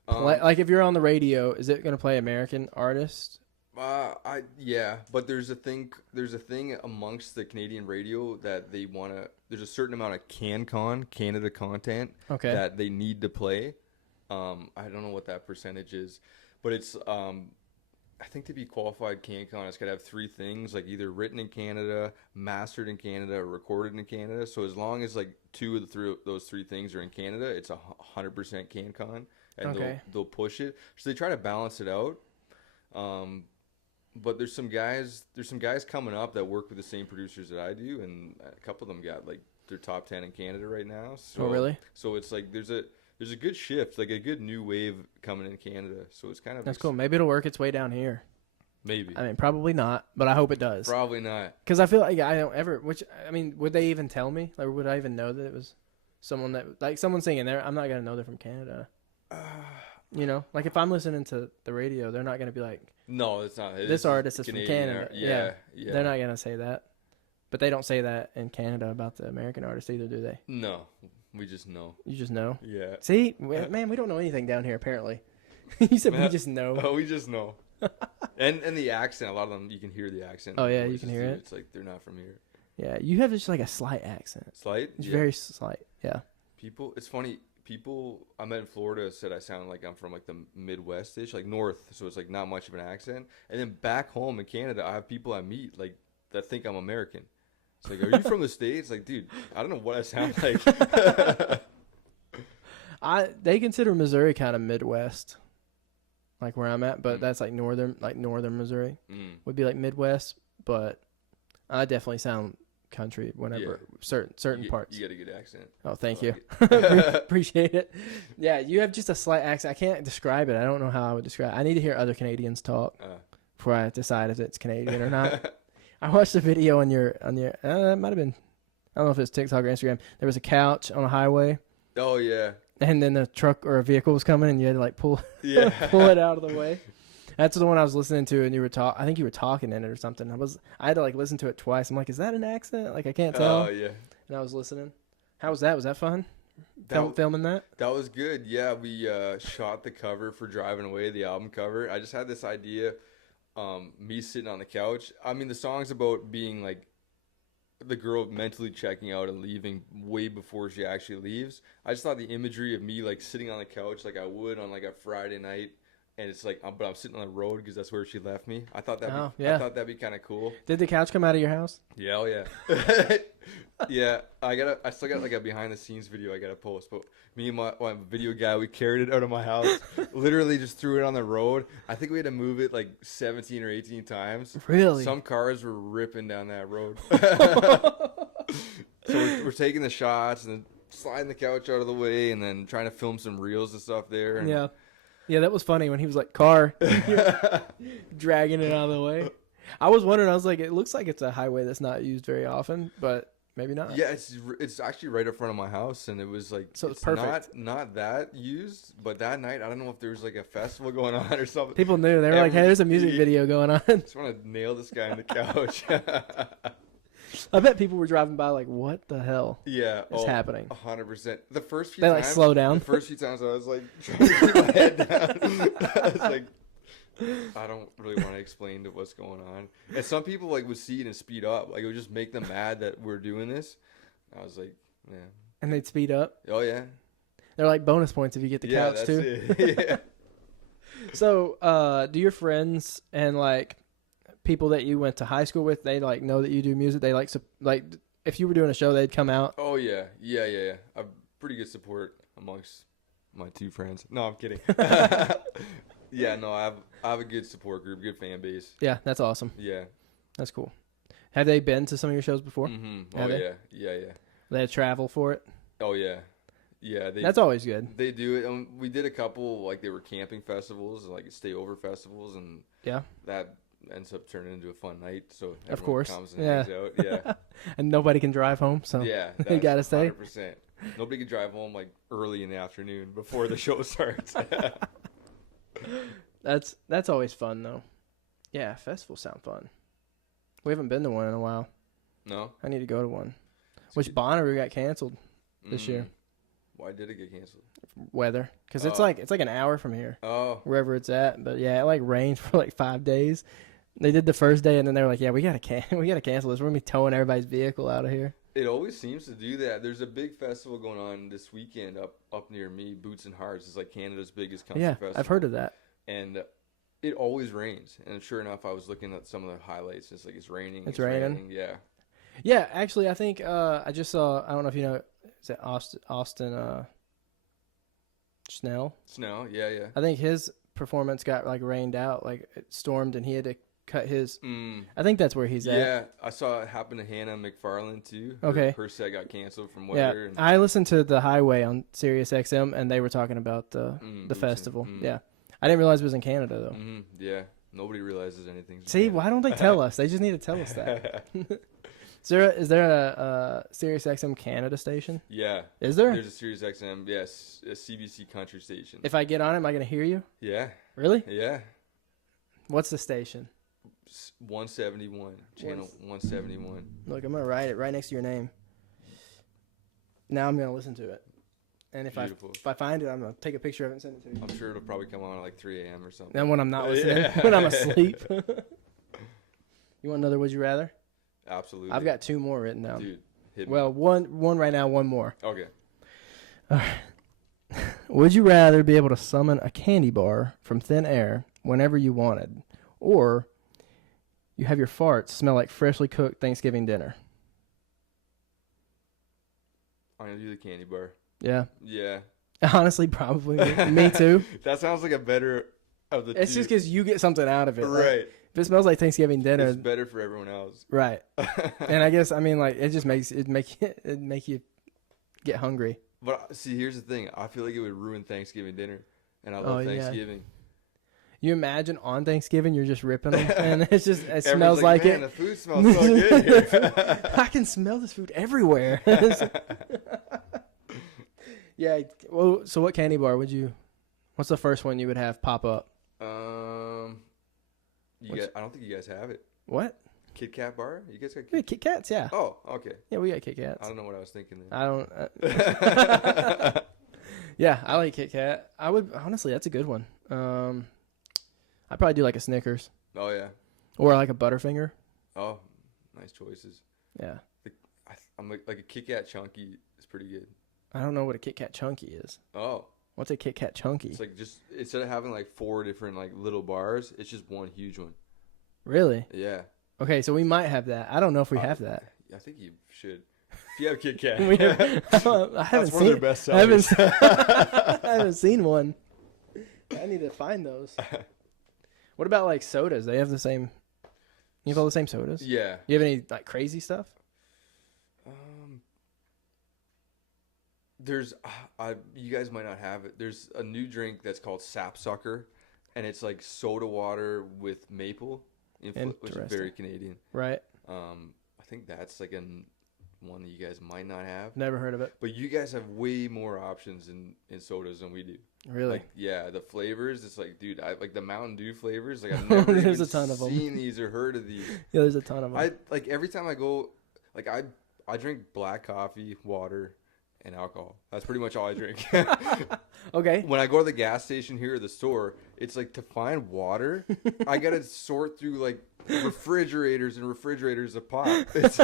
Like if you're on the radio, is it going to play American artists? Yeah, but there's a thing amongst the Canadian radio that they want to. There's a certain amount of Canada content that they need to play. I don't know what that percentage is, but it's I think to be qualified CanCon, it's got to have three things, like either written in Canada, mastered in Canada, or recorded in Canada. So as long as like two of those three things are in Canada, it's 100% CanCon, and they'll push it. So they try to balance it out. But there's some guys coming up that work with the same producers that I do, and a couple of them got like their top 10 in Canada right now. So, oh really? So it's like there's a good shift, like a good new wave coming in Canada. So it's kind of that's cool. Maybe it'll work its way down here. Maybe. I mean, probably not, but I hope it does. Probably not. Because I feel like I don't ever. Would they even tell me? Like, would I even know that it was someone singing there? I'm not gonna know they're from Canada. You know, like if I'm listening to the radio, they're not gonna be like, no, it's not. This artist is from Canada. Yeah. They're not gonna say that. But they don't say that in Canada about the American artists either, do they? No. We just know. You just know? Yeah. See? Man, we don't know anything down here, apparently. You said we just know. Oh, we just know. and the accent, a lot of them, you can hear the accent. Oh, yeah, you can hear it? It's like they're not from here. Yeah, you have just like a slight accent. Slight? It's very slight, yeah. It's funny. People I met in Florida said I sound like I'm from like the Midwest-ish, like north, so it's like not much of an accent. And then back home in Canada, I have people I meet like that think I'm American. It's like, are you from the States? Like, dude, I don't know what I sound like. They consider Missouri kind of Midwest, like where I'm at, but that's like northern Missouri would be like Midwest. But I definitely sound country whenever certain parts. You got a good accent. Oh, thank you. Appreciate it. Yeah, you have just a slight accent. I can't describe it. I don't know how I would describe it. I need to hear other Canadians talk before I decide if it's Canadian or not. I watched a video on your it might have been, I don't know if it's TikTok or Instagram. There was a couch on a highway. Oh yeah. And then a truck or a vehicle was coming, and you had to like pull it out of the way. That's the one I was listening to, and you were I think you were talking in it or something. I had to like listen to it twice. I'm like, is that an accent? Like I can't tell. Oh yeah. And I was listening. How was that? Was that fun? Filming that? That was good. Yeah, we shot the cover for Drivin' Away, the album cover. I just had this idea. me sitting on the couch. I mean, the song's about being like the girl mentally checking out and leaving way before she actually leaves. I just thought the imagery of me like sitting on the couch like I would on like a Friday night, and it's like, but I'm sitting on the road because that's where she left me. I thought that'd be kind of cool. Did the couch come out of your house? Yeah, oh yeah. Yeah, I still got like a behind the scenes video I gotta post, but me and my video guy, we carried it out of my house, literally just threw it on the road. I think we had to move it like 17 or 18 times. Really? Some cars were ripping down that road. So we're taking the shots and then sliding the couch out of the way and then trying to film some reels and stuff there. And yeah, that was funny when he was like, car, dragging it out of the way. I was wondering, I was like, it looks like it's a highway that's not used very often, but maybe not. Yeah, it's actually right in front of my house, and it was like, so it's perfect. Not that used, but that night I don't know if there was like a festival going on or something. People knew. They were like, hey, there's a music video going on. Just want to nail this guy on the couch. I bet people were driving by like, what the hell? Yeah, is happening? 100%. The first few they times, like slow down. The first few times I was like trying to keep my head down. I was like, I don't really want to explain to what's going on. And some people like would see it and speed up. Like it would just make them mad that we're doing this. I was like, yeah. And they'd speed up. Oh yeah. They're like bonus points if you get the couch that's too. It. Yeah. So, do your friends and like people that you went to high school with, they like know that you do music? They like if you were doing a show, they'd come out. Oh yeah. I have pretty good support amongst my two friends. No, I'm kidding. Yeah, no, I have a good support group, good fan base. Yeah, that's awesome. Yeah, that's cool. Have they been to some of your shows before? Mm-hmm. Oh yeah. They had travel for it. Oh yeah. That's always good. They do it. We did a couple like they were camping festivals, like stay over festivals, and that ends up turning into a fun night. So everyone of course, comes and hangs out. Yeah, and nobody can drive home, so they gotta stay. 100%. Nobody can drive home like early in the afternoon before the show starts. That's always fun though. Yeah, festivals sound fun. We haven't been to one in a while. No, I need to go to one. Which Bonnaroo got canceled this year. Why did it get canceled? Weather, because it's like an hour from here. Oh, wherever it's at. But yeah, it like rained for like 5 days. They did the first day, and then they were like, "Yeah, we gotta cancel this. We're gonna be towing everybody's vehicle out of here." It always seems to do that. There's a big festival going on this weekend up near me, Boots and Hearts. It's like Canada's biggest country festival. Yeah, I've heard of that. And it always rains. And sure enough, I was looking at some of the highlights. It's like it's raining. It's raining. Yeah. Yeah, actually, I think I just saw. I don't know if you know. Is it Austin Snell? Snell, yeah. I think his performance got like rained out. Like it stormed, and he had to cut his. I think that's where he's at. Yeah, I saw it happen to Hannah McFarland too. Okay. Her set got canceled from weather. Yeah, I listened to The Highway on Sirius XM, and they were talking about the festival. Yeah, I didn't realize it was in Canada though. Yeah, nobody realizes anything. See, why don't they tell us? They just need to tell us that. Is there a Sirius XM Canada station? Yeah. Is there? There's a Sirius XM, yes, a CBC country station. If I get on it, am I going to hear you? Yeah. Really? Yeah. What's the station? 171. Channel 171. Look, I'm going to write it right next to your name. Now I'm going to listen to it. And if I find it, I'm going to take a picture of it and send it to you. I'm sure it'll probably come on at like 3 a.m. or something. And when I'm not listening, when I'm asleep. You want another Would You Rather? Absolutely. I've got 2 more written down. Dude, hit me. Well, one right now, 1 more. Okay. Would you rather be able to summon a candy bar from thin air whenever you wanted, or you have your farts smell like freshly cooked Thanksgiving dinner? I'm going to do the candy bar. Yeah? Yeah. Honestly, probably. Me too. That sounds like a better of the two. It's just because you get something out of it. Right. Like, if it smells like Thanksgiving dinner, it's better for everyone else. Right. And I guess, I mean, like, it just make you get hungry. But see, here's the thing. I feel like it would ruin Thanksgiving dinner. And I love Thanksgiving. You imagine on Thanksgiving, you're just ripping them. And it smells like it. The food smells so good here. I can smell this food everywhere. Yeah. Well, so what candy bar what's the first one you would have pop up? I don't think you guys have it. What? Kit Kat bar? You guys got Kit Kats, yeah. Oh, okay. Yeah, we got Kit Kats. I don't know what I was thinking then. I don't. Yeah, I like Kit Kat. I would honestly. That's a good one. I'd probably do like a Snickers. Oh yeah. Or like a Butterfinger. Oh, nice choices. Yeah. I'm like a Kit Kat Chunky is pretty good. I don't know what a Kit Kat Chunky is. Oh. What's a Kit Kat Chunky? It's like just instead of having like 4 different like little bars, it's just one huge one. Really? Yeah. Okay, so we might have that. I don't know if we have that. I think you should. If you have Kit Kat. I haven't That's one of their best I sellers. I haven't seen one. I need to find those. What about like sodas? They have the same. You have all the same sodas? Yeah. You have any like crazy stuff? There's, you guys might not have it. There's a new drink that's called Sapsucker, and it's like soda water with maple, which is very Canadian. Right. I think that's like one that you guys might not have. Never heard of it. But you guys have way more options in sodas than we do. Really? Like, yeah, the flavors. It's like, dude, I like the Mountain Dew flavors. Like I've never There's even a ton of them. seen these or heard of these. Yeah, there's a ton of them. I like every time I go, like I drink black coffee, water, and alcohol. That's pretty much all I drink. Okay. When I go to the gas station here or the store, it's like to find water, I gotta sort through like refrigerators and refrigerators of pop. It's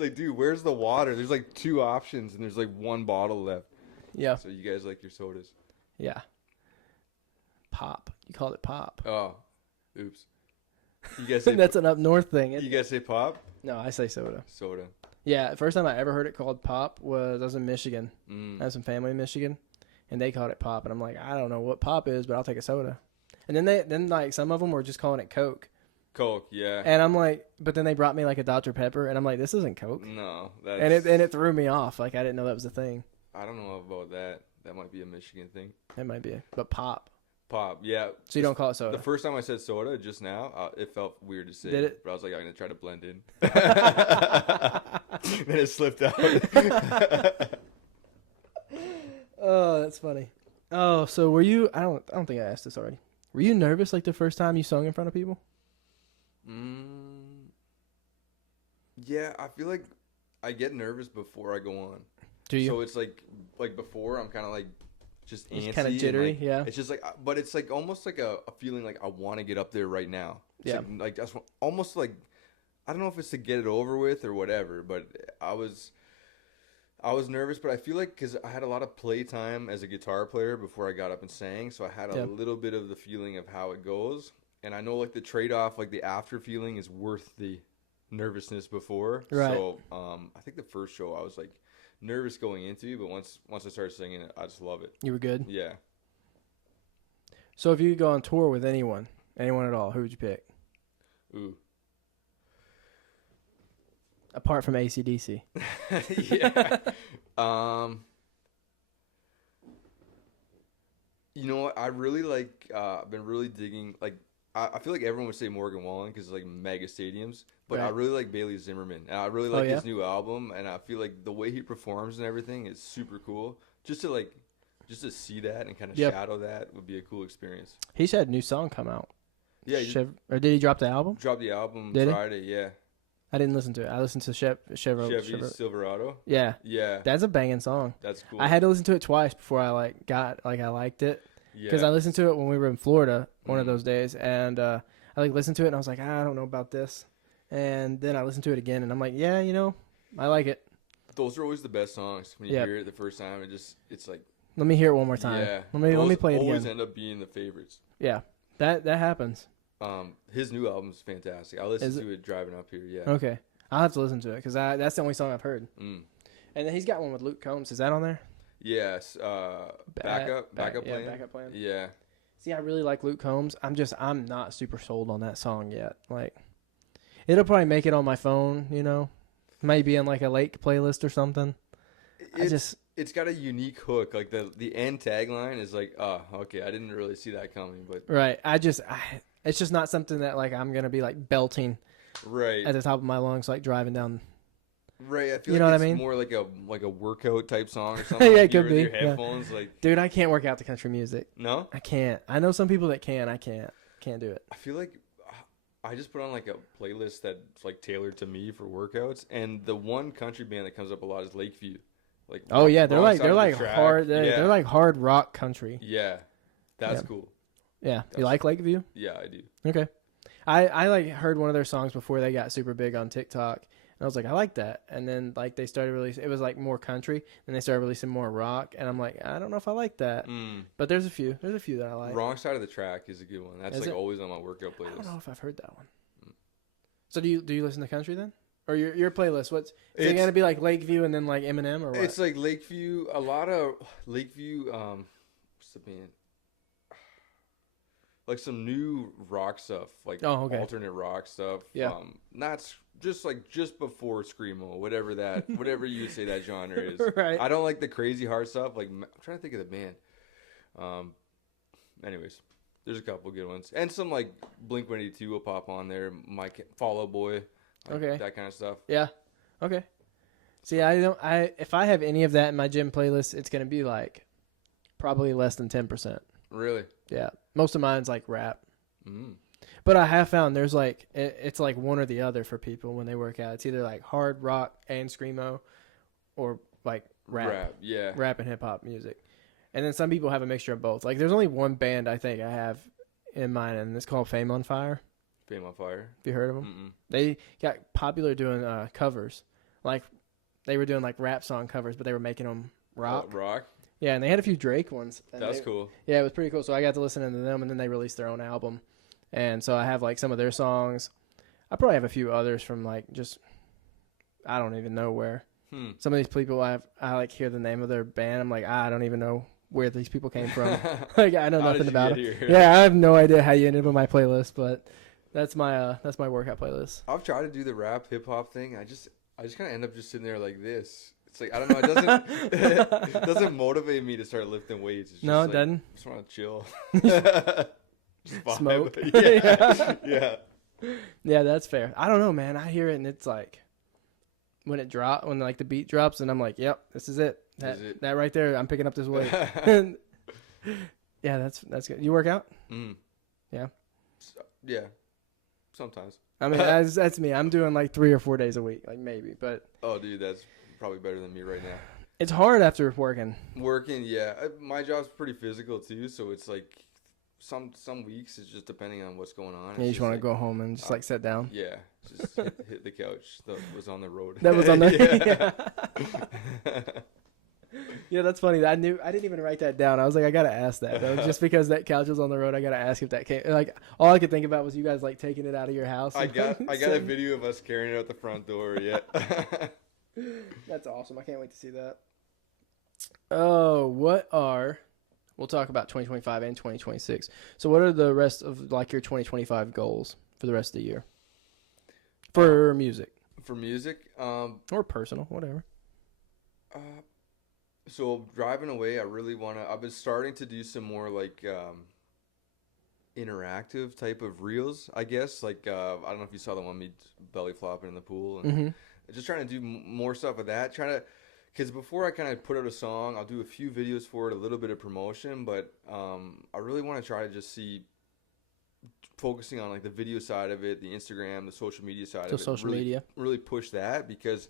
like, dude, where's the water? There's like 2 options and there's like 1 bottle left. Yeah. So you guys like your sodas? Yeah. Pop. You called it pop. Oh, oops. You guys say That's an up north thing. You guys say pop? No, I say soda. Soda. Yeah, the first time I ever heard it called pop was I was in Michigan. I have some family in Michigan, and they called it pop, and I'm like, I don't know what pop is, but I'll take a soda. And then like some of them were just calling it Coke. Coke, yeah. And I'm like, but then they brought me like a Dr. Pepper, and I'm like, this isn't Coke. No, and it threw me off. Like I didn't know that was a thing. I don't know about that. That might be a Michigan thing. It might be, but pop. Pop, yeah. So you don't call it soda. The first time I said soda just now, it felt weird to say. Did it? But I was like, I'm gonna try to blend in. Then it slipped out. Oh, that's funny. Oh, so were you? I don't think I asked this already. Were you nervous like the first time you sung in front of people? Yeah, I feel like I get nervous before I go on. Do you? So it's like before I'm kind of like just antsy, kind of jittery. Like, yeah. It's just like, but it's like almost like a feeling like I want to get up there right now. It's Yeah. Like that's almost like, I don't know if it's to get it over with or whatever, but I was nervous, but I feel like because I had a lot of playtime as a guitar player before I got up and sang, so I had a little bit of the feeling of how it goes, and I know like the trade-off, like the after feeling is worth the nervousness before. Right. So I think the first show I was like nervous going into, but once I started singing it, I just love it. You were good? Yeah. So if you could go on tour with anyone at all, who would you pick? Ooh. Apart from AC/DC. Yeah. You know what? I really like, I've been really digging, like, I feel like everyone would say Morgan Wallen because it's like mega stadiums, but I really like Bailey Zimmerman. And I really like his new album, and I feel like the way he performs and everything is super cool. Just to see that and kind of shadow that would be a cool experience. He's had a new song come out. Yeah. Or did he drop the album? Dropped the album Did Friday, yeah. I didn't listen to it. I listened to Chevy Silverado. Yeah. Yeah. That's a banging song. That's cool. I had to listen to it twice before I I liked it. Because I listened to it when we were in Florida one of those days, and I listened to it and I was like, I don't know about this, and then I listened to it again and I'm like, yeah, I like it. Those are always the best songs when you hear it the first time. It's like, let me hear it one more time. Yeah, let me play it again. Always end up being the favorites. Yeah, that happens. His new album's fantastic. I listened to it driving up here. Yeah. Okay, I'll have to listen to it because that's the only song I've heard. And then he's got one with Luke Combs. Is that on there? Yes. Backup plan. Yeah, backup plan. Yeah. See, I really like Luke Combs. I'm not super sold on that song yet. Like, it'll probably make it on my phone. Maybe in like a lake playlist or something. It's got a unique hook. Like the end tagline is like, oh, okay, I didn't really see that coming, but right. It's just not something that like I'm gonna be like belting right at the top of my lungs, like driving down. Right, I feel it's more like a workout type song or something. Yeah, like it could be. Your headphones, dude, I can't work out to country music. No, I can't. I know some people that can. I can't do it. I feel like I just put on like a playlist that's like tailored to me for workouts, and the one country band that comes up a lot is Lakeview. Like, they're like hard. They're like hard rock country. Yeah, that's cool. Yeah. You like Lakeview? Yeah, I do. Okay. I like heard one of their songs before they got super big on TikTok, and I was like, I like that. And then like they started releasing, it was like more country, and they started releasing more rock, and I'm like, I don't know if I like that. But there's a few that I like. Wrong Side of the Track is a good one. That's always on my workout playlist. I don't know if I've heard that one. So do you listen to country then? Or your playlist, is it going to be like Lakeview and then like Eminem or what? It's like Lakeview, a lot of Lakeview, what's the band? Like some new rock stuff, like alternate rock stuff. Yeah. Not just before Screamo, whatever you say that genre is. Right. I don't like the crazy hard stuff. Like I'm trying to think of the band. Anyways, there's a couple good ones, and some like Blink-182 will pop on there. Fall Out Boy. Like that kind of stuff. Yeah. Okay. See, if I have any of that in my gym playlist, it's gonna be like probably less than 10%. Really? Yeah. Most of mine's like rap. But I have found there's like it's like one or the other for people when they work out. It's either like hard rock and screamo, or like rap. Yeah. Rap and hip hop music. And then some people have a mixture of both. Like there's only one band I think I have in mind, and it's called Fame on Fire. Fame on Fire. Have you heard of them? They got popular doing covers. Like they were doing like rap song covers, but they were making them rock. Rock? Yeah, and they had a few Drake ones. That's cool. Yeah, it was pretty cool. So I got to listen to them, and then they released their own album. And so I have like some of their songs. I probably have a few others from like just, I don't even know where. Some of these people I like hear the name of their band. I'm like, I don't even know where these people came from. Like I know nothing about it. Yeah, I have no idea how you ended up on my playlist, but that's my workout playlist. I've tried to do the rap hip hop thing. I just kind of end up just sitting there like this. It's like, I don't know. It doesn't motivate me to start lifting weights. It's just it doesn't. I just want to chill. Just smoke. Yeah. Yeah, that's fair. I don't know, man. I hear it and it's like when like the beat drops and I'm like, yep, this is it. That right there, I'm picking up this weight. Yeah, that's good. You work out? Yeah. Yeah. Sometimes. I mean, that's me. I'm doing like 3 or 4 days a week, like maybe, but. Oh, dude, that's probably better than me right now. It's hard after working. Yeah. My job's pretty physical too, so it's like some weeks it's just depending on what's going on. Yeah, you just want to go home and just like sit down. Yeah, just hit the couch that was on the road. That was on the. Yeah, that's funny. I didn't even write that down. I was like, I gotta ask that though. Just because that couch was on the road, I gotta ask if that came. Like, all I could think about was you guys like taking it out of your house. I got a video of us carrying it out the front door. Yeah. That's awesome. I can't wait to see that. Oh, we'll talk about 2025 and 2026. So what are the rest of like your 2025 goals for the rest of the year? For music. For music? Or personal, whatever. So driving away, I've been starting to do some more like interactive type of reels, I guess. Like, I don't know if you saw the one me belly flopping in the pool. And just trying to do more stuff with that. Because before I kind of put out a song, I'll do a few videos for it, a little bit of promotion. But I really want to try to just focusing on like the video side of it, the Instagram, the social media side of it. Social media. Really push that because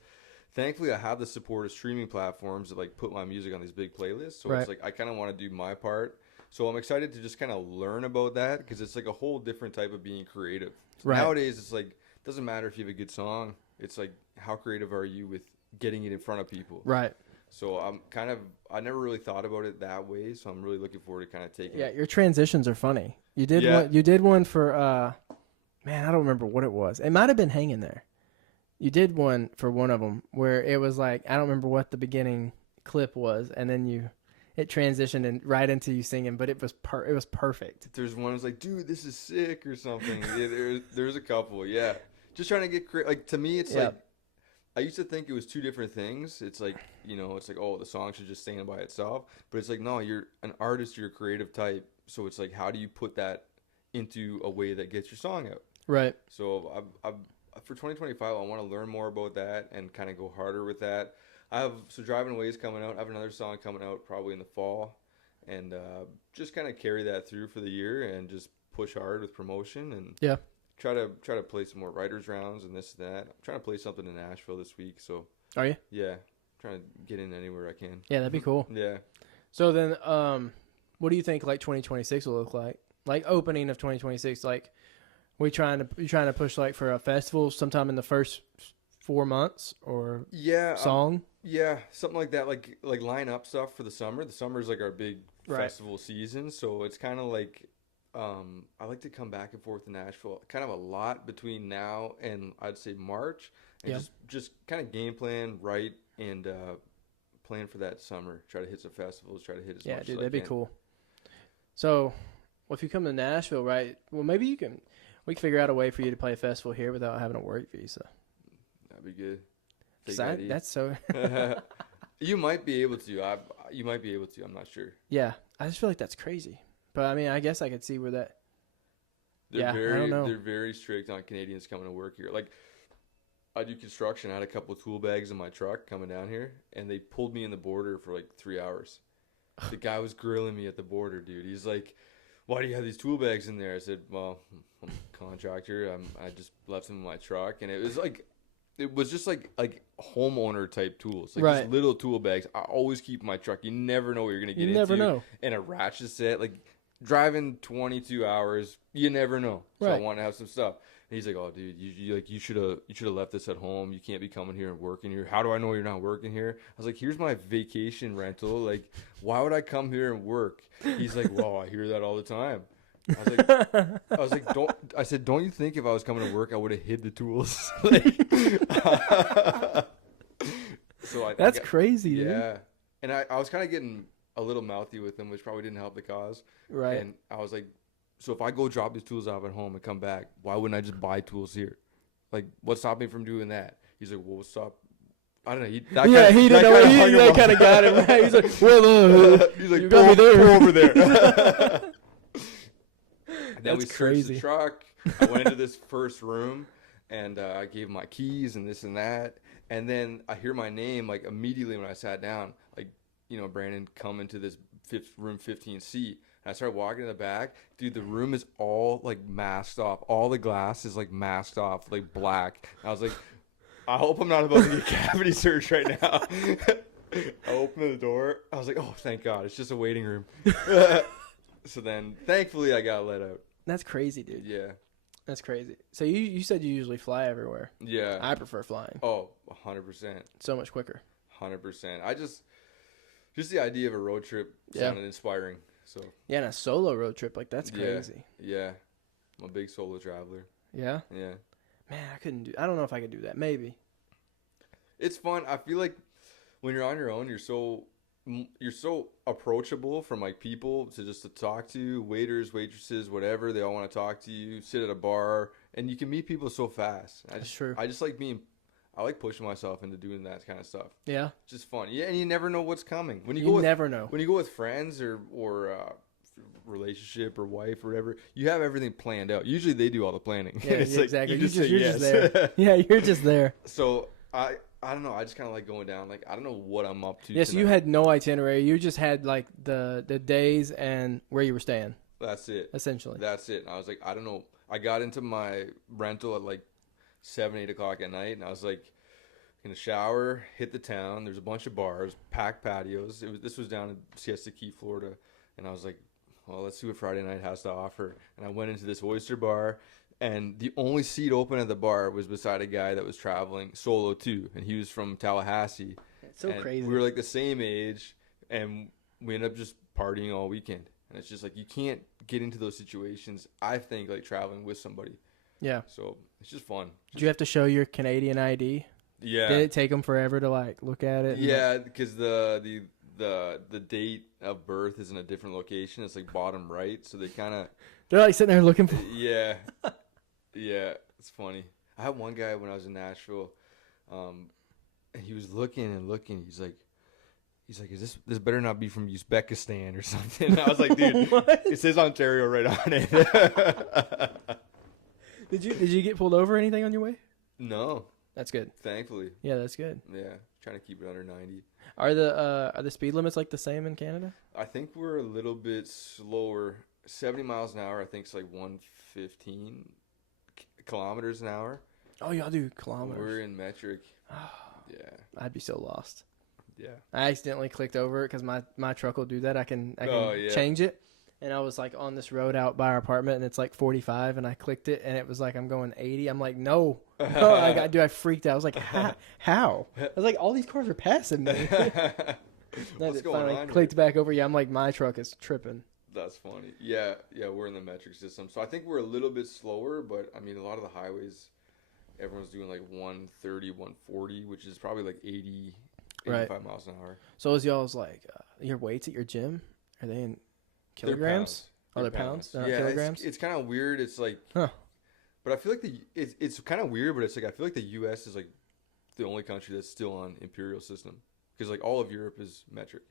thankfully I have the support of streaming platforms that like put my music on these big playlists. So It's like I kind of want to do my part. So I'm excited to just kind of learn about that because it's like a whole different type of being creative. Right. Nowadays, it's like, it doesn't matter if you have a good song. It's like, how creative are you with getting it in front of people? Right. So I never really thought about it that way. So I'm really looking forward to kind of taking it. Yeah, your transitions are funny. You did one for, man, I don't remember what it was. It might have been Hanging There. You did one for one of them where it was like, I don't remember what the beginning clip was. And then it transitioned right into you singing, but it was perfect. There's one that's like, dude, this is sick or something. Yeah, there's a couple. Yeah. Just trying to get like, to me, it's like, I used to think it was two different things. It's like, it's like, oh, the song should just stand by itself. But it's like, no, you're an artist, you're a creative type. So it's like, how do you put that into a way that gets your song out? Right. So for 2025, I want to learn more about that and kind of go harder with that. Driving Away is coming out. I have another song coming out probably in the fall. And just kind of carry that through for the year and just push hard with promotion and try to play some more writers rounds and this and that. I'm trying to play something in Nashville this week. So are you? Yeah. Trying to get in anywhere I can. Yeah, that'd be cool. Yeah. So then what do you think like 2026 will look like? like opening of 2026, like you trying to push like for a festival sometime in the first 4 months or song? Yeah, something like that. Like line up stuff for the summer. The summer is like our big Right. festival season, so it's kind of like I like to come back and forth to Nashville, kind of a lot between now and I'd say March, and Yeah. just kind of game plan right and plan for that summer. Try to hit some festivals. Try to hit as Yeah, much. dude, as I that'd be can. cool. So, well, if you come to Nashville, right? Well, maybe we can figure out a way for you to play a festival here without having a work visa. That'd be good. 'Cause Fake ID. that's so. You might be able to. You might be able to. I'm not sure. Yeah, I just feel like that's crazy. But I mean, I guess I could see where that. They're I don't know. They're very strict on Canadians coming to work here. Like, I do construction. I had a couple of tool bags in my truck coming down here, and they pulled me in the border for like 3 hours. The guy was grilling me at the border, dude. He's like, "Why do you have these tool bags in there?" I said, "Well, I'm a contractor. I just left them in my truck." And it was just like homeowner type tools, like Right. just little tool bags. I always keep in my truck. You never know what you're gonna get You never into. know. And a ratchet set, like driving 22 hours, you never know. So I Right. want to have some stuff. And he's like, "Oh, dude, you should have left this at home. You can't be coming here and working here. How do I know you're not working here?" I was like, "Here's my vacation rental. Like, why would I come here and work?" He's like, "Well, I hear that all the time." I said, "Don't you think if I was coming to work, I would have hid the tools?" So That's crazy, dude. yeah. And I was kind of getting a little mouthy with him, which probably didn't help the cause. Right. And I was like, "So if I go drop these tools off at home and come back, why wouldn't I just buy tools here? Like, what's stopping me from doing that?" He's like, "Well, what's stop?" I don't know. He didn't know. He kind of got it right. He's like, well, he's like, you pull, got me there. pull over there. Then we That's searched crazy. the truck. I went into this first room, and I gave him my keys and this and that. And then I hear my name like immediately when I sat down, like, Brandon, come into this room 15C. And I started walking in the back. Dude, the room is all like masked off. All the glass is like masked off, like black. And I was like, I hope I'm not about to get cavity search right now. I opened the door. I was like, oh, thank God. It's just a waiting room. So then, thankfully, I got let out. That's crazy, dude. Yeah. That's crazy. So you said you usually fly everywhere. Yeah. I prefer flying. Oh, 100%. So much quicker. 100%. I just the idea of a road trip sounded inspiring. So Yeah, and a solo road trip, like that's crazy. Yeah. I'm a big solo traveler. Yeah? Yeah. Man, I don't know if I could do that. Maybe. It's fun. I feel like when you're on your own, you're so approachable from like people to talk to, waiters, waitresses, whatever. They all want to talk to you, sit at a bar, and you can meet people so fast. That's true. I like pushing myself into doing that kind of stuff. Yeah? It's just fun. Yeah, and you never know what's coming. When You never know. When you go with friends or relationship or wife or whatever, you have everything planned out. Usually they do all the planning. Yeah, It's exactly. Like, You're just there. Yeah, you're just there. So I don't know. I just kind of like going down. Like, I don't know what I'm up to. Yes, tonight. you had no itinerary. You just had like the days and where you were staying, That's it. essentially. That's it. And I was like, I don't know. I got into my rental at like 7, 8 o'clock at night, and I was like, gonna shower, hit the town. There's a bunch of bars, packed patios. This was down in Siesta Key, Florida, and I was like, well, let's see what Friday night has to offer. And I went into this oyster bar, and the only seat open at the bar was beside a guy that was traveling solo too, and he was from Tallahassee. It's so And crazy. we were like the same age, and we ended up just partying all weekend. And it's just like you can't get into those situations, I think, like traveling with somebody. Yeah. So it's just fun. Did you have to show your Canadian ID? Yeah. Did it take them forever to like look at it? Yeah, because the date of birth is in a different location. It's like bottom right, so they kind of They're like sitting there looking for. yeah, it's funny. I had one guy when I was in Nashville, and he was looking and looking. He's like, is this better not be from Uzbekistan or something? And I was like, dude, it says Ontario right on it. Did you get pulled over or anything on your way? No, That's good. thankfully. Yeah, that's good. Yeah, trying to keep it under 90. Are the speed limits like the same in Canada? I think we're a little bit slower. 70 miles an hour, I think it's like 115 kilometers an hour. Oh, y'all do kilometers. We're in metric. Yeah. I'd be so lost. Yeah. I accidentally clicked over it because my truck will do that. I can Oh, yeah. change it, and I was like on this road out by our apartment, and it's like 45, and I clicked it, and it was like I'm going 80. I'm like, no, I freaked out. I was like, how? I was like, all these cars are passing me. What's going finally on clicked here? back over. Yeah, I'm like, my truck is tripping. That's funny. Yeah, we're in the metric system, so I think we're a little bit slower. But I mean, a lot of the highways, everyone's doing like 130, 140, which is probably like 80, 85 miles an hour. So is y'all's like your weights at your gym? Are they in kilograms? They're Are they pounds? They're not Yeah, kilograms? it's kind of weird. It's like, Huh. but I feel like it's kind of weird. But it's like I feel like the U.S. is like the only country that's still on imperial system, because like all of Europe is metric,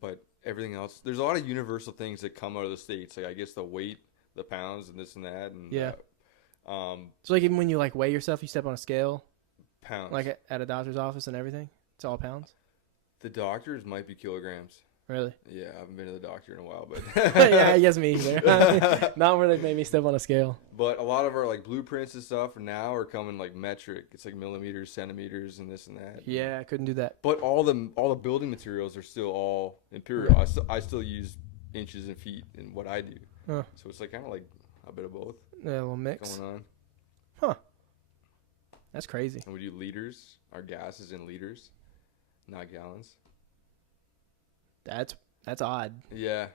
but everything else, there's a lot of universal things that come out of the States. Like I guess the weight, the pounds, and this and that, and Yeah. So like even when you like weigh yourself, you step on a scale, pounds. like at a doctor's office and everything. It's all pounds. The doctors might be kilograms. Really? Yeah, I haven't been to the doctor in a while, but Yeah, I guess me either. Not where they made me step on a scale. But a lot of our like blueprints and stuff now are coming like metric. It's like millimeters, centimeters, and this and that. Yeah, I couldn't do that. But all the building materials are still all imperial. I still use inches and feet in what I do. Huh. So it's like kind of like a bit of both Yeah, a little mix. going on. Huh. That's crazy. And we do liters. Our gas is in liters, not gallons. That's odd. Yeah.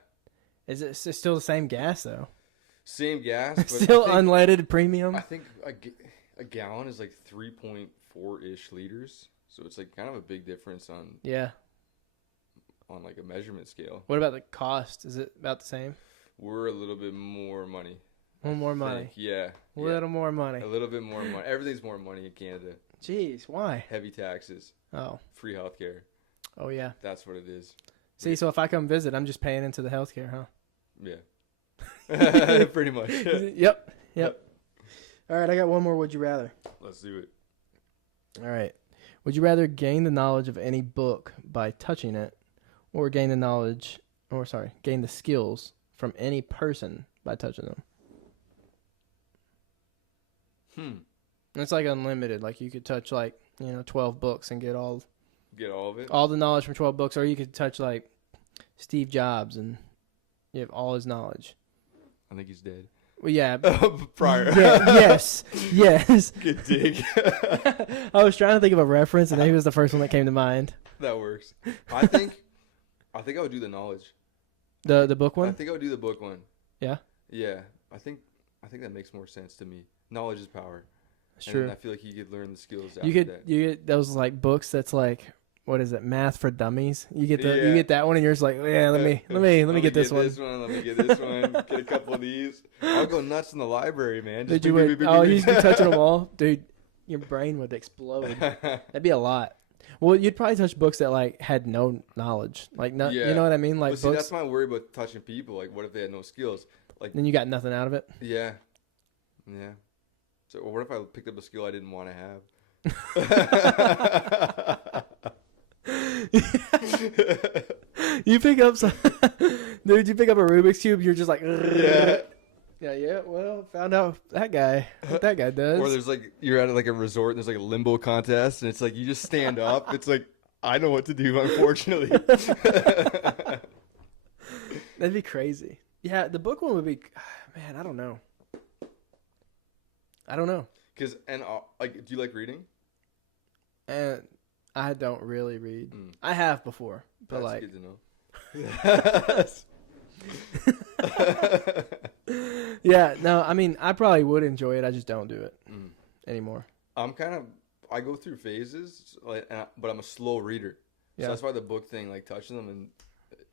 Is it still the same gas though? Same gas, but Still I think, unleaded premium? I think a gallon is like 3.4-ish liters. So it's like kind of a big difference on like a measurement scale. What about the cost? Is it about the same? We're a little bit more money. A little more money. Yeah. A little more money. A little bit more money. Everything's more money in Canada. Jeez, why? Heavy taxes, Oh. free healthcare. Oh, yeah. That's what it is. See, so if I come visit, I'm just paying into the healthcare, huh? Yeah. Pretty much. Yep. All right, I got one more Would You Rather. Let's do it. All right. Would you rather gain the knowledge of any book by touching it, or gain the skills from any person by touching them? It's like unlimited. Like you could touch 12 books and get all of it. All the knowledge from 12 books, or you could touch like Steve Jobs and you have all his knowledge. I think he's dead. Well, yeah. Prior. Yeah, yes. Good dig. I was trying to think of a reference, and he was the first one that came to mind. That works. I think I would do the knowledge. The book one? I think I would do the book one. Yeah? Yeah. I think that makes more sense to me. Knowledge is power. That's and true. then I feel like you could learn the skills You get those like books that's like, what is it, math for dummies? You get you get that one, and you're just like, yeah, let me get this one. Let me get this one. Get a couple of these. I'll go nuts in the library, man. Did you wait? Oh, you'd be touching them all, dude. Your brain would explode. That'd be a lot. Well, you'd probably touch books that like had no knowledge, like no, you know what I mean, like but books. That's my worry about touching people. Like, what if they had no skills? Like, then you got nothing out of it. Yeah. So what if I picked up a skill I didn't want to have? You pick up some, dude. You pick up a Rubik's cube. You're just like, yeah. Well, found out what that guy does. Or there's like you're at like a resort and there's like a limbo contest and it's like you just stand up. It's like I know what to do. Unfortunately, that'd be crazy. Yeah, the book one would be. Man, I don't know. Cause like, do you like reading? And I don't really read. I have before, but That's like. Good to know. Yeah, no, I mean, I probably would enjoy it. I just don't do it anymore. I go through phases, but I'm a slow reader. Yeah. So that's why the book thing, like touching them, and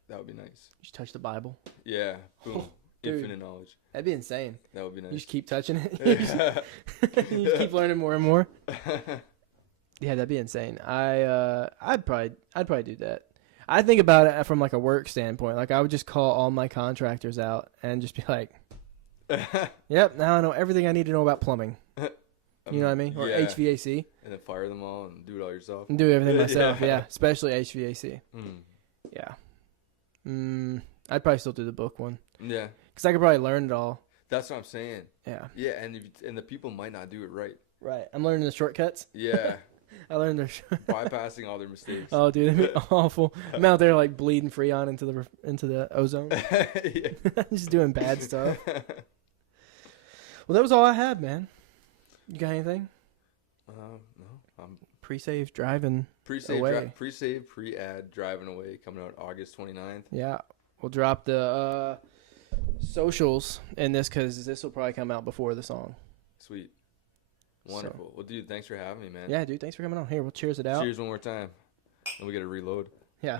that would be nice. You just touch the Bible. Yeah, boom, Dude. infinite knowledge. That'd be insane. That would be nice. You just keep touching it. You just keep learning more and more. Yeah, that'd be insane. I'd probably do that. I think about it from like a work standpoint. Like I would just call all my contractors out and just be like, "Yep, now I know everything I need to know about plumbing." You know what I mean? Or HVAC. And then fire them all and do it all yourself. And do everything myself. Yeah, especially HVAC. Yeah. I'd probably still do the book one. Yeah. Because I could probably learn it all. That's what I'm saying. Yeah. Yeah, and the people might not do it right. Right. I'm learning the shortcuts. Yeah. I learned they're bypassing all their mistakes. Oh, dude, that'd be awful. I'm out there like bleeding Freon into the ozone. Just doing bad stuff. Well, that was all I had, man. You got anything? No. I'm Presave driving pre-save, away. pre-save, pre-ad, driving away, coming out August 29th. Yeah, we'll drop the socials in this because this will probably come out before the song. Sweet. Wonderful. So. Well, dude, thanks for having me, man. Yeah, dude, thanks for coming on. Here, we'll cheers it out. Cheers one more time. Then we got to reload. Yeah.